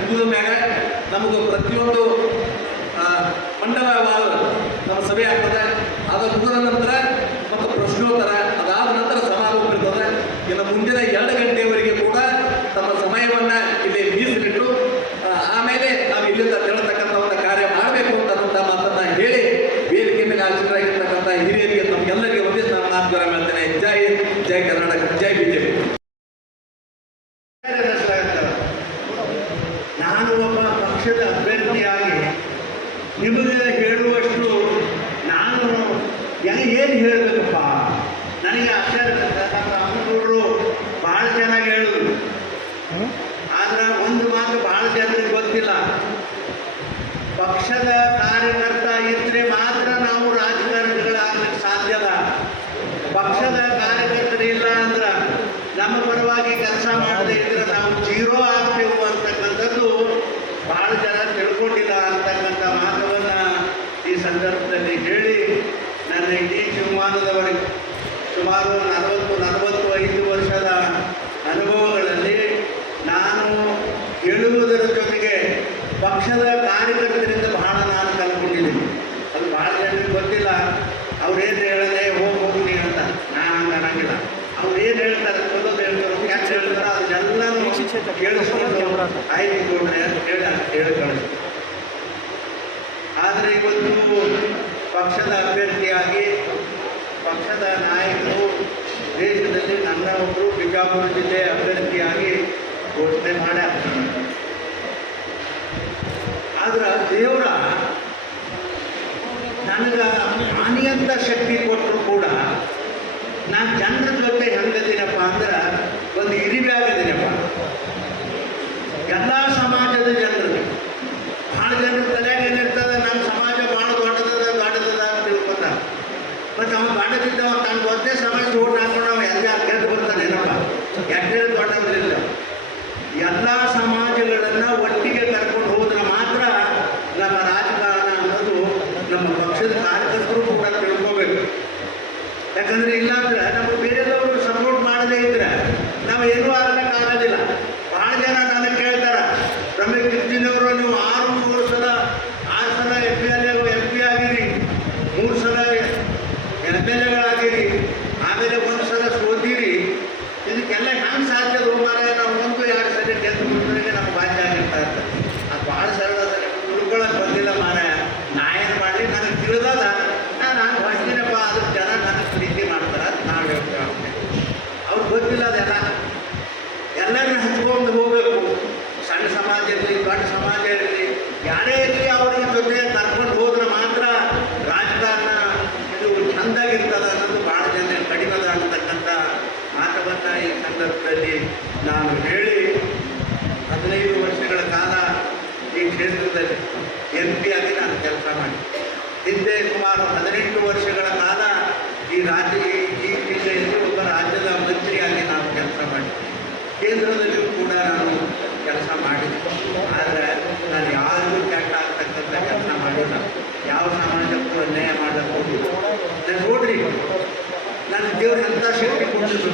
ಮುಗಿದ ಮ್ಯಾಗ ನಮಗೂ ಪ್ರತಿಯೊಂದು ಮಂಡಲವಾದ ನಮ್ಮ ಸಭೆ ಆಗ್ತದೆ. ಅದು ಮುಗಿದ ನಂತರ ಮತ್ತು ಪ್ರಶ್ನೋತ್ತರ, ಅದಾದ ನಂತರ ಸಮಾರೋಪ ಇರ್ತದೆ. ಇನ್ನು ಮುಂದಿನ 2 ಗಂಟೆವರೆಗೆ ಕೂಡ ತಮ್ಮ ಸಮಯವನ್ನ ಇಲ್ಲಿ ಮೀಸಲಿಟ್ಟು ಆಮೇಲೆ ನಾವು ಇಲ್ಲಿಂದ ತೆರಳತಕ್ಕಂಥ ಒಂದು ಕಾರ್ಯ ಮಾಡಬೇಕು ಅನ್ನುವಂಥ ಮಾತನ್ನ ಹೇಳಿ ವೇದಿಕೆ ಮೇಲೆ ಹಾಜರಾಗಿರ್ತಕ್ಕಂಥ ಹಿರಿಯರಿಗೆ ನಮಗೆಲ್ಲರಿಗೆ ಒಂದಿಷ್ಟು ನಾನು ಮಾತುಗಾರ ಮಾಡ್ತೇನೆ. ಜೈ ಜೈ ಕರ್ನಾಟಕ, ಜೈ ಬಿಜೆಪಿ. ನಾನು ಒಬ್ಬ ಪಕ್ಷದ ಅಭ್ಯರ್ಥಿಯಾಗಿ ನಿಮಗೆ ಹೇಳುವಷ್ಟು ನಾನು ಏನು ಹೇಳಬೇಕಪ್ಪ, ನನಗೆ ಆಶ್ಚರ್ಯ. ನಮ್ಮ ಅಮ್ಮನವರು ಭಾಳ ಚೆನ್ನಾಗಿ ಹೇಳಿದ್ರು, ಆದ್ರೆ ಒಂದು ಮಾತು ಭಾಳ ಜನರಿಗೆ ಗೊತ್ತಿಲ್ಲ. ಪಕ್ಷದ ಕಾರ್ಯಕರ್ತ ಇದ್ರೆ ಮಾತ್ರ ನಾವು ರಾಜಕಾರಣಿಗಳಾಗಲಿಕ್ಕೆ ಸಾಧ್ಯದ. ಪಕ್ಷದ ಕಾರ್ಯಕರ್ತರು ಇಲ್ಲ ಅಂದ್ರೆ ನಮ್ಮ ಪರವಾಗಿ ಕೆಲಸ ಮಾಡದೇ ಇದ್ರೆ ನಾವು ಜೀರೋ ಆಗ್ತೇವೆ ಅಂತಕ್ಕಂಥದ್ದು ಭಾಳ ಜನ ತಿಳ್ಕೊಂಡಿಲ್ಲ ಅಂತಕ್ಕಂಥ ಮಾತವನ್ನು ಈ ಸಂದರ್ಭದಲ್ಲಿ ಹೇಳಿ ನನ್ನ ಇಡೀ ಜೀವಮಾನದವರೆಗೆ ಸುಮಾರು 40-45 ವರ್ಷದ ಅನುಭವಗಳಲ್ಲಿ ನಾನು ಹೇಳುವುದರ ಜೊತೆಗೆ ಪಕ್ಷದ ಕಾರ್ಯಕರ್ತರಿಂದ ಬಹಳ ನಾನು ಕಲ್ತ್ಕೊಂಡಿದ್ದೀನಿ. ಅದು ಭಾಳ ಜನರಿಗೆ ಗೊತ್ತಿಲ್ಲ. ಅವ್ರೇನು ಹೇಳದೆ ಹೋಗಿ ಅಂತ ನಾನು ಹಂಗೆ ಅನ್ನಂಗಿಲ್ಲ. ಅವ್ರು ಏನು ಹೇಳ್ತಾರೆ, ಚಲೋದು ಹೇಳ್ತಾರೆ, ಯಾಕೆ ಹೇಳ್ತಾರೆ, ಅದನ್ನೆಲ್ಲನೂ ಕೇಳಿಸ್ಕೊಂಡು ಆಯ್ತು ನೋಡ್ರಿ ಅಂತ ಹೇಳಿ ಕಳಿಸ್ತಾರೆ. ಆದರೆ ಇವತ್ತು ಪಕ್ಷದ ಅಭ್ಯರ್ಥಿಯಾಗಿ ಪಕ್ಷದ ನಾಯಕರು ದೇಶದಲ್ಲಿ ನನ್ನ ಒಬ್ಬರು ಬಿಜಾಪುರ ಜಿಲ್ಲೆ ಅಭ್ಯರ್ಥಿಯಾಗಿ ಘೋಷಣೆ ಮಾಡ್ಯಾರ. ಆದ್ರೆ ದೇವರ ನನಗೆ ಅನಿಯಂತ ಶಕ್ತಿ ಕೊಟ್ಟರು ಕೂಡ ನಾನು ಜನರ ಜೊತೆ ಹೆಂಗದೀನಪ್ಪ ಅಂದ್ರೆ ಒಂದು ಹಿರಿಬ್ಯಾಗದೀನಪ್ಪ. ಎಲ್ಲ ಸಮಾಜದ ಜನರಿಗೆ ಭಾಳ ಜನರ ತಲೆಯಾಗ ಏನಿರ್ತದೆ, ನಮ್ಮ ಸಮಾಜ ಭಾಳ ದೊಡ್ಡದದ ಅಂತ ತಿಳ್ಕೊತಾರೆ. ಮತ್ತು ಅವ್ನು ದೊಡ್ಡದಿದ್ದವ ತನ್ನ ಒಂದೇ ಸಮಾಜ ಓಟ್ ಹಾಕೊಂಡು ಅವ ಎಲ್ಲ ಗೆದ್ದು ಬರ್ತಾನೆ. ಏನಪ್ಪ ಎಷ್ಟೇ ದೊಡ್ಡದಿಲ್ಲ, ಎಲ್ಲ ಸಮಾಜಗಳನ್ನು ಒಟ್ಟಿಗೆ ಕರ್ಕೊಂಡು ಹೋದ್ರೆ ಮಾತ್ರ ನಮ್ಮ ರಾಜಕಾರಣ ಅನ್ನೋದು ನಮ್ಮ ಪಕ್ಷದ ಕಾರ್ಯಕರ್ತರು ಕೂಡ ತಿಳ್ಕೋಬೇಕು. ಯಾಕಂದರೆ ಇಲ್ಲಾಂದ್ರೆ ನಮಗೆ ಬೇರೆದವರು ಸಪೋರ್ಟ್ ಮಾಡದೇ ಇದ್ರೆ ನಾವು ಏನೂ ಆಗಲಿಕ್ಕಾಗೋದಿಲ್ಲ. ಭಾಳ ಜನ ನನಗೆ ಕೇಳ್ತಾರೆ, ರಮೇಶ್ ಕಿರ್ಜಿನವರು ನೀವು 6 ಸಲ MP ಆಗಿರಿ, 3 ಸಲ MLAಗಳಾಗಿರಿ, ಆಮೇಲೆ 1 ಸಲ ಸೋತಿರಿ, ಇದಕ್ಕೆಲ್ಲ ಹೆಂಗೆ ಸಾಧ್ಯ ಹೋಗಾರ? ನಾವು 1-2 ಸಲ ಗೆದ್ದು ಮುಂದೆ ನಮ್ಮ ಬಾಧ್ಯ ಆಗಿರ್ತಾ ಇರ್ತಾರೆ. ಅದು ಭಾಳ ಸರಳ, ತಿಳ್ಕೊಳಕ್ಕೆ ಬಂದಿಲ್ಲ ಮಾರಾಯ. ನಾ ಏನು ಮಾಡಲಿ, ನನಗೆ ತಿಳಿದದ ನಾನು ಹೊಡ್ತೀನಪ್ಪ. ಅದ್ರ ಜನ ನನಗೆ ಪ್ರೀತಿ ಮಾಡ್ತಾರೆ ಅಂತ ನಾವು ಹೇಳ್ತೇವೆ. ಅವ್ರಿಗೆ ಗೊತ್ತಿಲ್ಲ ಅದೆಲ್ಲ. ಎಲ್ಲರನ್ನ ಹಚ್ಕೊಂಡು ಹೋಗಬೇಕು. ಸಣ್ಣ ಸಮಾಜ ಇರಲಿ, ದೊಡ್ಡ ಸಮಾಜ ಇರಲಿ, ಯಾರೇ ಇರಲಿ, ಅವ್ರ ಜೊತೆ ಕರ್ಕೊಂಡು ಹೋದ್ರೆ ಮಾತ್ರ ರಾಜಕಾರಣ ಇದು ಚೆಂದಾಗಿರ್ತದೆ ಅನ್ನೋದು ಭಾಳ ಜನ ಕಡಿಮೆ ಅಂತಕ್ಕಂಥ ಮಾತವನ್ನು ಈ ಸಂದರ್ಭದಲ್ಲಿ ನಾನು ಹೇಳಿ 15 ವರ್ಷಗಳ ಕಾಲ ಈ ಕ್ಷೇತ್ರದಲ್ಲಿ MP ಆಗಿ ನಾನು ಕೆಲಸ ಮಾಡಿ, ಹಿಂದೆ ಸುಮಾರು 18 ವರ್ಷಗಳ ಕಾಲ ಈ ಜಿಲ್ಲೆಯಲ್ಲಿ ಒಬ್ಬ ರಾಜ್ಯದ ಮಂತ್ರಿಯಾಗಿ ನಾನು ಕೆಲಸ ಮಾಡಿ, ಕೇಂದ್ರದಲ್ಲಿಯೂ ಕೂಡ ನಾನು ಕೆಲಸ ಮಾಡಿದ್ದೆ. ಆದರೆ ನಾನು ಯಾರಿಗೂ ಕೆಟ್ಟ ಆಗ್ತಕ್ಕಂಥ ಕೆಲಸ ಮಾಡಿಲ್ಲ, ಯಾವ ಸಮಾಜಕ್ಕೂ ಅನ್ಯಾಯ ಮಾಡಕ್ಕೆ ಹೋಗಿಲ್ಲ. ನಾನು ನೋಡ್ರಿ, ನನ್ನ ದೇವ್ರು ಎಂಥ ಶಕ್ತಿ ಕೊಟ್ಟಿದ್ರು,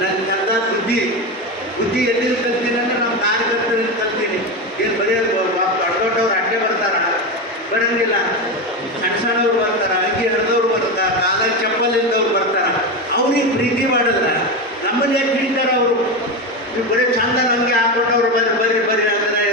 ನನ್ನ ಎಂಥ ಬುದ್ಧಿ ಎಲ್ಲಿಂದ ಕಲ್ತೀನಿ ಅಂದರೆ ನಮ್ಮ ಕಾರ್ಯಕರ್ತರಿಂದ ಕಲ್ತೀನಿ. ಏನು ಬರೀ ದೊಡ್ಡವ್ರು ಅಡ್ಡೆ ಬರ್ತಾರ, ಬರಂಗಿಲ್ಲ. ಸಣ್ಣವ್ರು ಬರ್ತಾರ, ಅಂಗಿ ಹರಿದವ್ರು ಬರ್ತಾರ, ಕಾಲಲ್ಲಿ ಚಪ್ಪಲ್ ಇದ್ದವ್ರು ಬರ್ತಾರ. ಅವ್ರಿಗೆ ಪ್ರೀತಿ ಮಾಡಿದ್ರೆ ನಮ್ಮಲ್ಲಿ ಯಾಕೆ ಹಿಡಿತಾರೆ ಅವರು? ಬರೀ ಚಂದ ನಮಗೆ ಹಾಕ್ಕೊಟ್ಟವ್ರು ಬರ್ರಿ ಅಂದ್ರೆ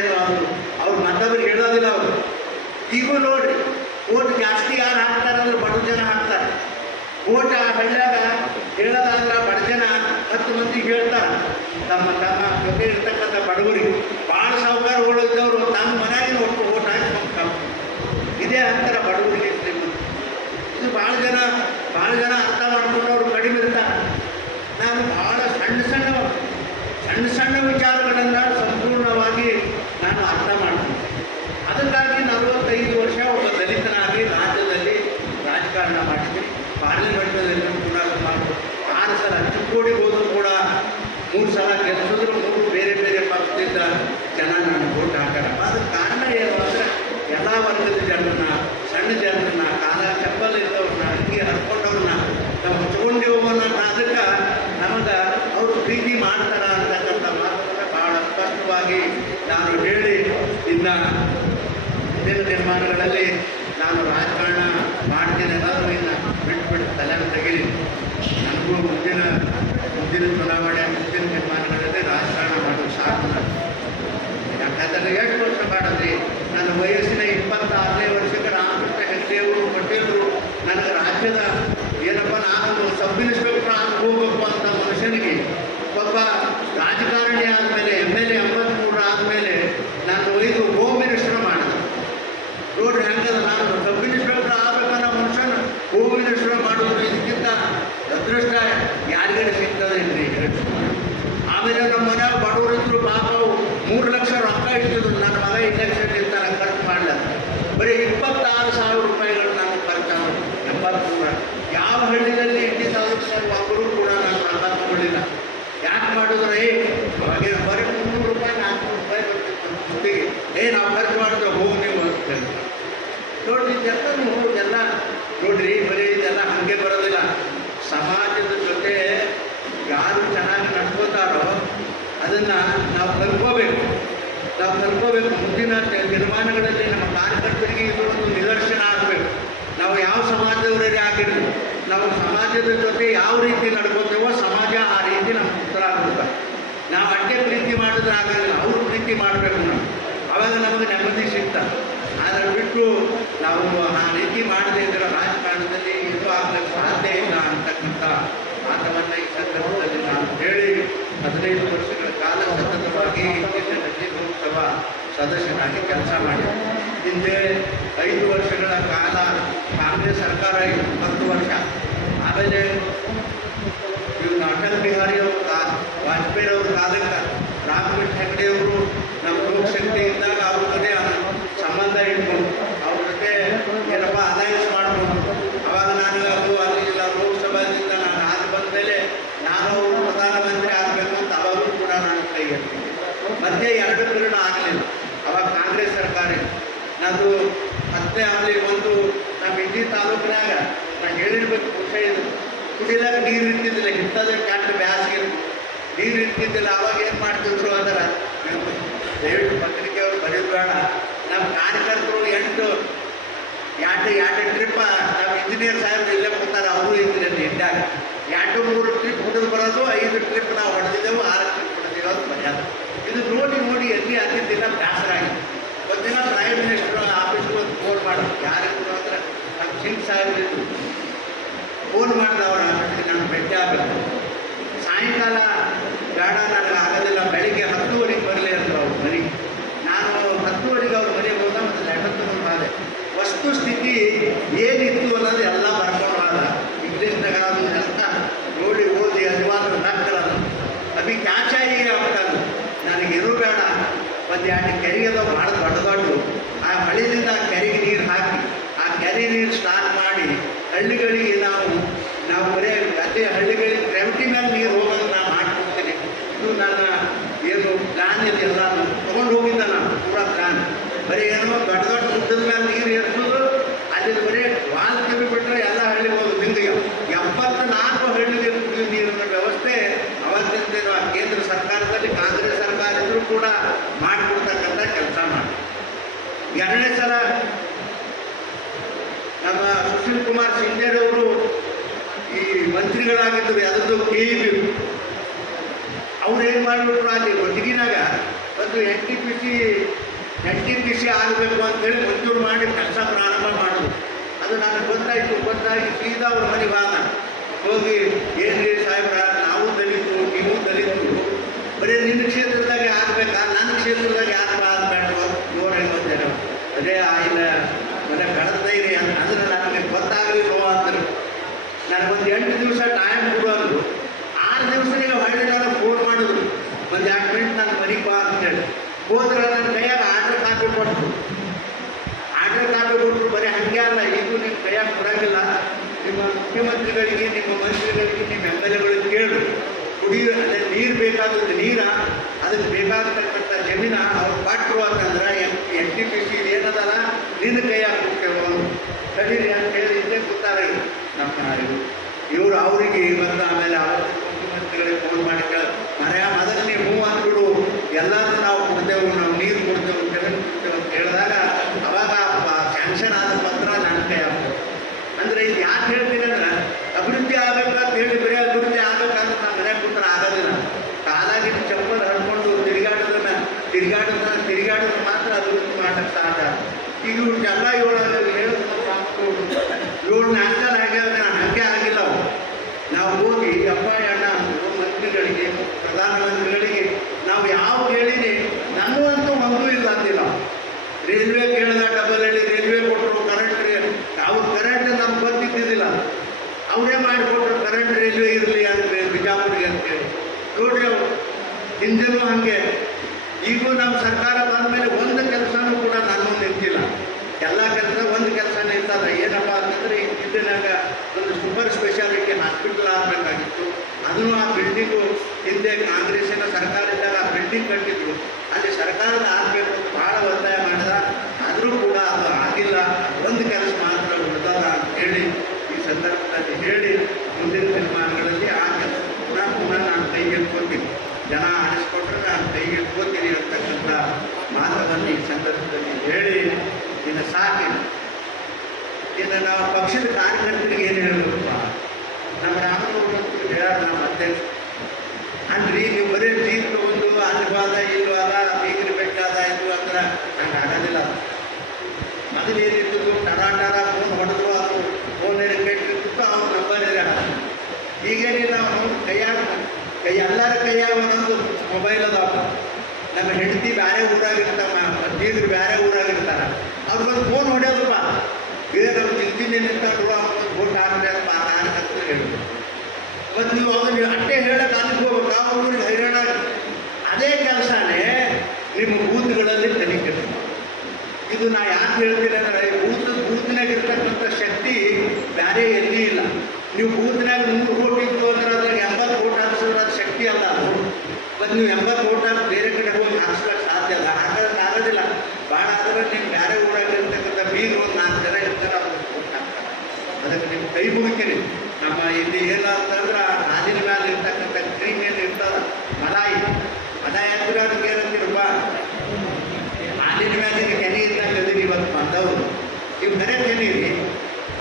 ನಾನು ಹೇಳಿ ಇನ್ನು ಮುಂದಿನ ನಿರ್ಮಾಣಗಳಲ್ಲಿ ನಾನು ರಾಜಕಾರಣ ಮಾಡ್ತೇನೆ ಅನ್ನೋದು ಇನ್ನು ಬಿಟ್ಬಿಟ್ಟು ತಲೆ ತೆಗೀಲಿ. ನನಗೂ ಮುಂದಿನ ಚುನಾವಣೆ ಮುಂದಿನ ನಿರ್ಮಾಣಗಳಲ್ಲಿ ರಾಜಕಾರಣ ಮಾಡೋದು ಸಾಕು. ಯಾಕಂದರೆ ಎಷ್ಟು ವರ್ಷ ಮಾಡಿದ್ರಿ? ನನ್ನ ವಯಸ್ಸಿನ 26ನೇ ವರ್ಷಕ್ಕೆ ರಾಮಕೃಷ್ಣ ಹೆಗಡೆಯವರು ಪಟೇಲರು ನನಗೆ ರಾಜ್ಯದ ಏನಪ್ಪ ನಾನು ಸಬ್ ಇನ್ಸ್ಪೆಕ್ಟರ್ ಆಗಿ ಹೋಗ್ಬೇಕು ಅಂತ ಮನುಷ್ಯನಿಗೆ ಒಬ್ಬ ರಾಜಕಾರಣಿ ಆದಮೇಲೆ MLA 83 ಆದಮೇಲೆ ನಾನು ಒಯ್ದು ಹೋಮ್ ಮಿನಿಸ್ಟರ್ ಮಾಡಿದೆ. ನೋಡ್ರಿ ಹೆಂಗದ, ನಾನು ಸಬ್ ಇನ್ಸ್ಪೆಕ್ಟರ್ ಆಗ್ಬೇಕನ್ನೋ ಮನುಷ್ಯನ ಹೋಮ್ ಮಿನಿಸ್ಟರ್ ಮಾಡೋದು ಇದಕ್ಕಿಂತ ಅದೃಷ್ಟ ಯಾರಿಗಾರು ಸಿಗ್ತದೆ ಇದ್ರಿ. ಆಮೇಲೆ ನಮ್ಮ ಮನ್ಯಾಗ ಬಡವರಿದ್ರು ಪಾಪ 3 ಲಕ್ಷ ರೊಕ್ಕ ಇಟ್ಟಿದ್ರು. ನನ್ನ ಮಗ ಇಂಜೆಕ್ಷನ್ ಇರ್ತಾನೆ ಖರ್ಚು ಮಾಡಲ್ಲ. ಬರೀ 26,000 ರೂಪಾಯಿಗಳು ನಾನು ಖರ್ಚಾದ್ರು. 83 ಯಾವ ಹಳ್ಳಿಯಲ್ಲಿ ಇಂಡಿ ತಾಲೂಕಿನಲ್ಲಿ ಒಬ್ಬರು ಕೂಡ ನಾನು ರೊಕ್ಕ ತಗೊಳ್ಳಿಲ್ಲ. ಯಾಕೆ ಮಾಡಿದ್ರೆ ಅವಾಗ ಬರೀ 300 ರೂಪಾಯಿ 400 ರೂಪಾಯಿ ಬರ್ತಿತ್ತು ದುಡ್ಡಿಗೆ. ನಾವು ಖರ್ಚು ಮಾಡಿದ್ರೆ ಹೋಗಿ ನೀವು ಅಂತ ನೋಡ್ರಿ. ಎಲ್ಲ ನೋಡ್ರಿ, ಬರೀ ಇದೆಲ್ಲ ಹಾಗೆ ಬರೋದಿಲ್ಲ. ಸಮಾಜದ ಜೊತೆ ಯಾರು ಚೆನ್ನಾಗಿ ನಡ್ಕೋತಾರೋ ಅದನ್ನು ನಾವು ಕಲ್ಕೋಬೇಕು. ಮುಂದಿನ ನಿರ್ಮಾಣಗಳಲ್ಲಿ ನಮ್ಮ ಕಾರ್ಯಕರ್ತರಿಗೆ ಇದು ಒಂದು ನಿದರ್ಶನ ಆಗಬೇಕು. ನಾವು ಯಾವ ಸಮಾಜದವರೇ ಆಗಿರಲಿ, ನಾವು ಸಮಾಜದ ಜೊತೆ ಯಾವ ರೀತಿ ನಡ್ಕೋತೇವೋ ಸಮಾಜ ಆ ರೀತಿ ನಮ್ಗೆ ಉತ್ತರ ಆಗುತ್ತೆ. ನಾವು ಅಡ್ಡೆ ಪ್ರೀತಿ ಮಾಡಿದ್ರೆ ಆಗೋದಿಲ್ಲ, ಅವ್ರು ಪ್ರೀತಿ ಮಾಡಬೇಕು ನಾವು, ಆವಾಗ ನಮಗೆ ನೆಮ್ಮದಿ ಸಿಗ್ತದೆ. ಆದರೆ ಬಿಟ್ಟು ನಾವು ಆ ರೀತಿ ಮಾಡದೇ ಇದ್ರೆ ರಾಜಕಾರಣದಲ್ಲಿ ಇದು ಆಗಲಿಕ್ಕೆ ಸಾಧ್ಯ ಇಲ್ಲ ಅಂತಕ್ಕಂಥ ಮಾತವನ್ನು ಈ ಸಂದರ್ಭದಲ್ಲಿ ನಾನು ಹೇಳಿ 15 ವರ್ಷಗಳ ಕಾಲ ಸತತವಾಗಿ ಜಿಲ್ಲೆಯಲ್ಲಿ ಲೋಕಸಭಾ ಸದಸ್ಯನಾಗಿ ಕೆಲಸ ಮಾಡಿದೆ. ಹಿಂದೆ 5 ವರ್ಷಗಳ ಕಾಲ ಕಾಂಗ್ರೆಸ್ ಸರ್ಕಾರ 10 ವರ್ಷ. ಆಮೇಲೆ ಇವ್ರು ಅಟಲ್ ಬಿಹಾರಿ ವಾಜಪೇಯಿ ಅವ್ರ ಕಾಲಕ್ಕೆ ರಾಮಕೃಷ್ಣ ಹೆಗಡೆಯವರು ನಮ್ಮ ಲೋಕಶಕ್ತಿ ಇದ್ದಾಗ ಅವ್ರ ಜೊತೆ ಸಂಬಂಧ ಇಟ್ಕೊಂಡು ಅವ್ರ ಜೊತೆ ಏನಪ್ಪ ಅಲಯನ್ಸ್ ಮಾಡ್ಕೊಂಡು ಅವಾಗ ನಾನು ಅದು ಅಲ್ಲಿಲ್ಲ ಲೋಕಸಭಾದಿಂದ ನಾನು ಆದ ಬಂದ ಮೇಲೆ ನಾನು ಪ್ರಧಾನಮಂತ್ರಿ ಆಗಬೇಕು ಅಂತ ಅವಾಗೂ ಕೂಡ ನಾನು ಕೈಗೆತ್ತಿದ್ದೆ. ಮತ್ತೆ 2 ಪೀರಿಯಡ್ ಆಗಲಿಲ್ಲ. ಅವಾಗ ಕಾಂಗ್ರೆಸ್ ಸರ್ಕಾರ ನಂದು ಮತ್ತೆ ಆಗಲಿ ಒಂದು ನಮ್ಮ ಇಂಡಿ ತಾಲೂಕಿನಾಗ ನಾನು ಹೇಳಿರ್ಬೇಕು ವಿಷಯ ಇದು. ಕುಡಿಲಾಕ ನೀರು ಇರ್ತಿದ್ದಿಲ್ಲ, ಹಿಟ್ಟದ ಕ್ಯಾಟ್ ಬ್ಯಾಸಿಗೆ ನೀರು ಇರ್ತಿದ್ದಿಲ್ಲ. ಅವಾಗ ಏನು ಮಾಡ್ತಿದ್ರು ಅಂದ್ರೆ ದಯವಿಟ್ಟು ಪತ್ರಿಕೆಯವರು ಬರೆಯೋದು ಬೇಡ. ನಮ್ಮ ಕಾರ್ಯಕರ್ತರು 2 ಟ್ರಿಪ್ ನಮ್ಮ ಇಂಜಿನಿಯರ್ ಸಾಹೇಬ್ರು ಇಲ್ಲೇ ಕೊಡ್ತಾರೆ, ಅವರು ಇಂಜಿನಿಯರ್ ಇಂಡ್ಯಾಗ 2-3 ಟ್ರಿಪ್ ಹೊಡೆದು ಬರೋದು, 5 ಟ್ರಿಪ್ ನಾವು ಹೊಡೆದಿದ್ದೆವು, 6 ಟ್ರಿಪ್ ಹೊಡೆದಿಲ್ಲ ಅದು ಮರ್ಯಾದೆ. ಇದು ನೋಡಿ ಎಲ್ಲಿ ದಿನ ಬೇಸರಾಗಿದೆ. ಒಂದಿನ ಪ್ರೈಮ್ ಮಿನಿಸ್ಟರ್ ಆಫೀಸ್ಗೆ ಒಂದು ಫೋನ್ ಮಾಡೋದು, ಯಾರಿದ್ರು ಅಂದ್ರೆ ನಮ್ಮ ಸಿಂಗ್ ಸಾಹೇಬ್ರಿದ್ರು. ಫೋನ್ ಮಾಡಿದ ಅವರ ನಾನು ಭೇಟಿ ಆಗಬೇಕು. ಸಾಯಂಕಾಲ ಬೇಡ ನನಗೆ ಆಗೋದಿಲ್ಲ, ಬೆಳಿಗ್ಗೆ 10 ಬರಲಿ ಅಂದರು ಅವ್ರ ಮನೆಗೆ. ನಾನು 10 ಅವ್ರ ಮನೆಗೆ ಹೋದ ಮತ್ತು ಲೆಟರ್ ತಗೊಂಡು ಬಾದೆ. ವಸ್ತುಸ್ಥಿತಿ ಏನಿತ್ತು ಅನ್ನೋದು ಎಲ್ಲ ಬರ್ಕೊಂಡು ಆದ. ಇಂಗ್ಲೀಷ್ನಾಗ ಅದು ಎಲ್ಲ ನೋಡಿ ಓದಿ ಅನಿವಾರ್ಯ ನಕ್ಕರದು ಅಭಿ ಕ್ಯಾಚಾಯಿ ಆಗ್ತಾನೆ. ನನಗೇನೂ ಬೇಡ, ಒಂದು 2 ಕೆರೆಗೆ ಅದು ಭಾಳ ದೊಡ್ಡ ಆ ಮಳೆಯಿಂದ ಆ ಕೆರೆಗೆ ನೀರು ಹಾಕಿ ಆ ಕೆರೆ ನೀರು ಸ್ಟಾರ್ಟ್ ಮಾಡಿ ಹಳ್ಳಿಗಳಿಗೆ ನಾವು ಬರೀ ಅದೇ ಹಳ್ಳಿಗಳಿಗೆ ಗ್ರಾವಿಟಿ ಮೇಲೆ ನೀರು ಹೋಗೋದು ನಾನು ಮಾಡಿಕೊಡ್ತೀನಿ. ಇದು ನನ್ನ ಏನು ಪ್ಲಾನ್ ಇದೆ, ಎಲ್ಲ ತೊಗೊಂಡು ಹೋಗಿದ್ದ ನಾನು ಪೂರಾ ಪ್ಲಾನ್. ಬರೀ ಏನೋ ದೊಡ್ಡ ಗುಡ್ಡದ ಮೇಲೆ ನೀರು ಏರ್ಸೋದು, ಅಲ್ಲಿ ಬರೀ ವಾಲ್ ಕಿವಿ ಬಿಟ್ಟರೆ ಎಲ್ಲ ಹಳ್ಳಿ ಹೋಗೋದು. ನಿಮಗೆ 74 ಹಳ್ಳಿಗೆ ಕುಡಿಯುವ ನೀರಿನ ವ್ಯವಸ್ಥೆ ಅವತ್ತಿನ ಕೇಂದ್ರ ಸರ್ಕಾರದಲ್ಲಿ ಕಾಂಗ್ರೆಸ್ ಸರ್ಕಾರ ಇದ್ರೂ ಕೂಡ ಮಾಡಿಕೊಡ್ತಕ್ಕಂಥ ಕೆಲಸ ಮಾಡಿ. 2ನೇ ಸಲ ನಮ್ಮ ಸುಶೀಲ್ ಕುಮಾರ್ ಶಿಂದೇರವರು ಈ ಮಂತ್ರಿಗಳಾಗಿದ್ದರು, ಅದರದ್ದು KEB. ಅವ್ರು ಏನು ಮಾಡಿಬಿಟ್ರು, ಅಲ್ಲಿ ಒಟ್ಟಿಗಿನಾಗ ಒಂದು NTPC ಆಗಬೇಕು ಅಂತೇಳಿ ಮಂಜೂರು ಮಾಡಿ ಕೆಲಸ ಪ್ರಾರಂಭ ಮಾಡಿದ್ರು. ಅದು ನನಗೆ ಗೊತ್ತಾಗಿ ಸೀದಾ ಅವ್ರ ಮನೆಗೆ ಹೋಗಿ ಏನ್ರಿ ಸಾಹೇಬ್ರ, ನಾವು ದಲಿತು ನೀವು ದಲಿತು, ಬರೀ ನಿನ್ನ ಕ್ಷೇತ್ರದಾಗೆ ಆಗಬೇಕಾ, ನನ್ನ ಕ್ಷೇತ್ರದಾಗ ಯಾಕೆ ಆಗಬೇಡ, 150 ಜನ ಅದೇ ಇಲ್ಲ ಮನೆ ಕಳೆದೈರಿ ಅಂದ್ರೆ ನನಗೆ ಗೊತ್ತಾಗಲಿಲ್ಲ ಅಂದರು. ನನಗೊಂದು 8 ದಿವಸ ಟೈಮ್ ಕೊಡೋದು. 6 ದಿವಸ ನೀವು ಹೊಳ್ಳಿ ನಾನು ಫೋನ್ ಮಾಡಿದ್ರು, ಒಂದು 2 ಮಿನಿಟ್ ನನ್ನ ಮನೆಗೆ ಬಾ ಅಂತೇಳಿ. ಹೋದ್ರೆ ನನ್ನ ಕೈಯಾಗ ಆರ್ಡರ್ ಕಾಪಿ ಕೊಟ್ಟರು. ಬರೀ ಹಾಗೆ ಅಲ್ಲ, ಇದು ನಿಮ್ಮ ಕೈಯಾಗ ಕೊಡೋಂಗಿಲ್ಲ. ನಿಮ್ಮ ಮುಖ್ಯಮಂತ್ರಿಗಳಿಗೆ, ನಿಮ್ಮ ಮಂತ್ರಿಗಳಿಗೆ, ನಿಮ್ಮ MLAಗಳಿಗೆ ಕೇಳು, ಕುಡಿಯೋ ಅದೇ ನೀರು ಬೇಕಾದದ್ದು ಅದಕ್ಕೆ ಬೇಕಾಗತಕ್ಕಂಥ ಜಮೀನ ಅವ್ರು ಕೊಟ್ಟರು ಅಂತಂದ್ರೆ NTPC ಏನದಲ್ಲ ನಿನ್ನ ಕೈಯಾಗ ಕೊಡ್ತೇವೆ ಕಡೀರಿ ಅಂತ ಹೇಳಿ ಇಲ್ಲೇ ಗೊತ್ತಾರೆ ನಮ್ಮ ಇವರು ಅವರಿಗೆ ಇವತ್ತು. ಆಮೇಲೆ ಮುಖ್ಯಮಂತ್ರಿಗಳಿಗೆ ಫೋನ್ ಮಾಡಿ ಮೊದಲು ನೀವು ಅಂದ್ಬಿಡು, ಎಲ್ಲರೂ ನಾವು ಕೊಡ್ತೇವೆ, ನಾವು ನೀರು ಈಗ ಇವ್ರಿಗೆಲ್ಲ ಏಳು ನ್ಯಾಷನಲ್ ಆಗ್ಯಾವ, ಹಾಗೆ ಆಗಿಲ್ಲ ಅವು. ನಾವು ಹೋಗಿ ಅಪ್ಪ ಅಣ್ಣ ಮಂತ್ರಿಗಳಿಗೆ, ಪ್ರಧಾನಮಂತ್ರಿಗಳಿಗೆ ನಾವು ಯಾವ ಕೇಳಿನಿ ನನ್ನಂತೂ ಒಂದೂ ಇಲ್ಲ ಅಂದಿಲ್ಲ. ರೈಲ್ವೆ ಕೇಳಿದ ಡಬಲ್ ಹೇಳಿ ರೈಲ್ವೆ ಕೊಟ್ಟರು, ಕರೆಂಟ್ ನಮ್ಗೆ ಗೊತ್ತಿದ್ದಿದ್ದಿಲ್ಲ, ಅವರೇ ಮಾಡಿಕೊಟ್ರು ಕರೆಂಟ್ ರೈಲ್ವೆ ಇರಲಿ ಅಂದರೆ ಬಿಜಾಪುರಿಗೆ ಅಂತೇಳಿ. ನೋಡ್ರಿ ಅವರು ಹಿಂದೆನೂ ಹಾಗೆ, ಈಗೂ ನಮ್ಮ ಸರ್ಕಾರ ಬಂದ ಮೇಲೆ ಒಂದು ಕೆಲಸನೂ ಕೂಡ ನಾನು ನಿಂತಿಲ್ಲ. ಎಲ್ಲ ಕೆಲಸ ಒಂದು ಕೆಲಸ ನಿಂತದ. ಏನಪ್ಪ ಅಂತಂದರೆ ಈ ಜಿಲ್ಲೆನಾಗ ಒಂದು ಸೂಪರ್ ಸ್ಪೆಷಾಲಿಟಿ ಹಾಸ್ಪಿಟಲ್ ಆಗಬೇಕಾಗಿತ್ತು. ಅದನ್ನು ಆ ಬಿಲ್ಡಿಂಗು ಹಿಂದೆ ಕಾಂಗ್ರೆಸ್ಸಿನ ಸರ್ಕಾರ ಇದ್ದಾಗ ಆ ಬಿಲ್ಡಿಂಗ್ ಕಟ್ಟಿದ್ರು, ಅಲ್ಲಿ ಸರ್ಕಾರದ ಆಗಬೇಕು ಅಂತ ಭಾಳ ಒತ್ತಾಯ ಮಾಡಿದ. ಆದರೂ ಕೂಡ ಅದು ಆಗಿಲ್ಲ. ಒಂದು ಕೆಲಸ ಮಾತ್ರ ಉಳಿದದ ಅಂತ ಹೇಳಿ ಈ ಸಂದರ್ಭದಲ್ಲಿ ಹೇಳಿ, ಮುಂದಿನ ದಿನಮಾನಗಳಲ್ಲಿ ಆ ಕೆಲಸ ಪುನಃ ನಾನು ಕೈಗೆ ಎತ್ಕೊತೀನಿ, ಜನ ಆರಿಸ್ಕೊಂಡ್ರೆ ನಾನು ಕೈಗೆ ಎತ್ಕೊತೀನಿ ಅಂತಕ್ಕಂಥ ಮಾತನ್ನು ಈ ಸಂದರ್ಭದಲ್ಲಿ ಹೇಳಿ ಇನ್ನು ಸಾಕಿ. ಇನ್ನು ನಾವು ಪಕ್ಷದ ಕಾರ್ಯಕರ್ತರಿಗೆ ಏನು ಹೇಳಬೇಕಪ್ಪ, ನಮ್ಮ ರಾಮನವ್ರು ಹೇಳ್ಯಾರ, ನಮ್ಮ ಅಧ್ಯಕ್ಷ ಅಲ್ರಿ ನೀವು ಬರೀ ಜೀಪ್ ತಗೊಂಡು ಅಲ್ಲಿವಾದ ಇಲ್ವಾದ ಬೀಗರಿ ಬೆಟ್ಟಾದ ಇದು ಅಂದ್ರೆ ಹಂಗೆ ಆಗೋದಿಲ್ಲ. ಮೊದಲೇನಿತ್ತು ಟರ ಫೋನ್ ಹೊಡೆದ್ರು, ಅದು ಫೋನ್ ಕೆಟ್ಟಿರ್ತಿತ್ತು, ಅವ್ನು ನಂಬರ್ ಇರಲ್ಲ. ಈಗೇನಿಲ್ಲ, ಅವ್ನು ಎಲ್ಲರ ಕೈಯಾಗ ಒಂದೊಂದು ಮೊಬೈಲ್ ಅದಾವ. ನಮ್ಮ ಹೆಂಡತಿ ಬೇರೆ ಊರಾಗಿರ್ತಾವ, ಬೀಗರು ಬೇರೆ ಊರಾಗಿರ್ತಾರ, ಅವ್ರು ಬಂದು ಫೋನ್ ಹೊಡೆಯೋದಪ್ಪ, ಬೇರೆ ನಮ್ಮ ಚಿಂತಿನ ನಿಂತಾಡ್ರು ಅವ್ನು ಫೋನ್ ಹಾಕ್ಬೇಕಪ್ಪ ನಾನು ಅಂತ ಹೇಳಿದ್ರು. ಮತ್ತು ನೀವು ಅದನ್ನು ಅಟ್ಟೆ ಹೇಳಕ್ಕೆ ಅನ್ಕೋಬೇಕು, ಆ ಊರಿಗೆ ಹೈರಾಣ. ಅದೇ ಕೆಲಸನೇ ನಿಮ್ಮ ಬೂತ್ಗಳಲ್ಲಿ ತನಿಖೆ. ಇದು ನಾ ಯಾಕೆ ಹೇಳ್ತೀನಿ ಅಂದರೆ, ಬೂತ್ನಾಗ ಇರ್ತಕ್ಕಂಥ ಶಕ್ತಿ ಬೇರೆ ಎಲ್ಲಿ ಇಲ್ಲ. ನೀವು ಬೂತ್ನಾಗ 100 ವೋಟ್ ಇತ್ತು ಅಂದ್ರೆ ಅದ್ರಾಗ 80 ವೋಟ್ ಹಾಕ್ಸಿದ್ರೆ ಅದು ಶಕ್ತಿ ಅಲ್ಲ ಅದು. ಮತ್ತು ನೀವು 80 ವೋಟ್ ಹಾಕಿ ಬೇರೆ ಕಡೆ ಹೋಗಿ ಹಾಕ್ಸ್ಲಿಕ್ಕೆ ಸಾಧ್ಯ ಅಲ್ಲ, ಹಾಕೋದಕ್ಕೆ ಆಗೋದಿಲ್ಲ. ಭಾಳ ಆದರೆ ನೀವು ಬೇರೆ ಊರಾಗಿರ್ತಕ್ಕಂಥ ಬೀರು ಒಂದು 4 ಜನ ಇರ್ತಾರೆ, ಅವ್ರು ವೋಟ್ ಹಾಕ್ತಾರೆ. ಅದಕ್ಕೆ ನೀವು ಕೈ ಮುಗಿತೀರಿ. ನಮ್ಮ ಇಲ್ಲಿ ಏನಂತಂದ್ರೆ ಹಾಲಿನ ಮೇಲೆ ಇರ್ತಕ್ಕಂಥ ಕ್ರೀಮ್ ಏನು ಇರ್ತದ, ಮಲಾಯಿ ಅಂದ್ರೆ ಅದಕ್ಕೆ ಏನಂತೀರಪ್ಪ, ಹಾಲಿನ ಮೇಲೆ ಕೆನೆ ಇದ್ದಾಗ ಅದೀರಿ ಇವತ್ತು ಬಂದವರು. ನೀವು ಕರೆ ಕೆನೀರಿ,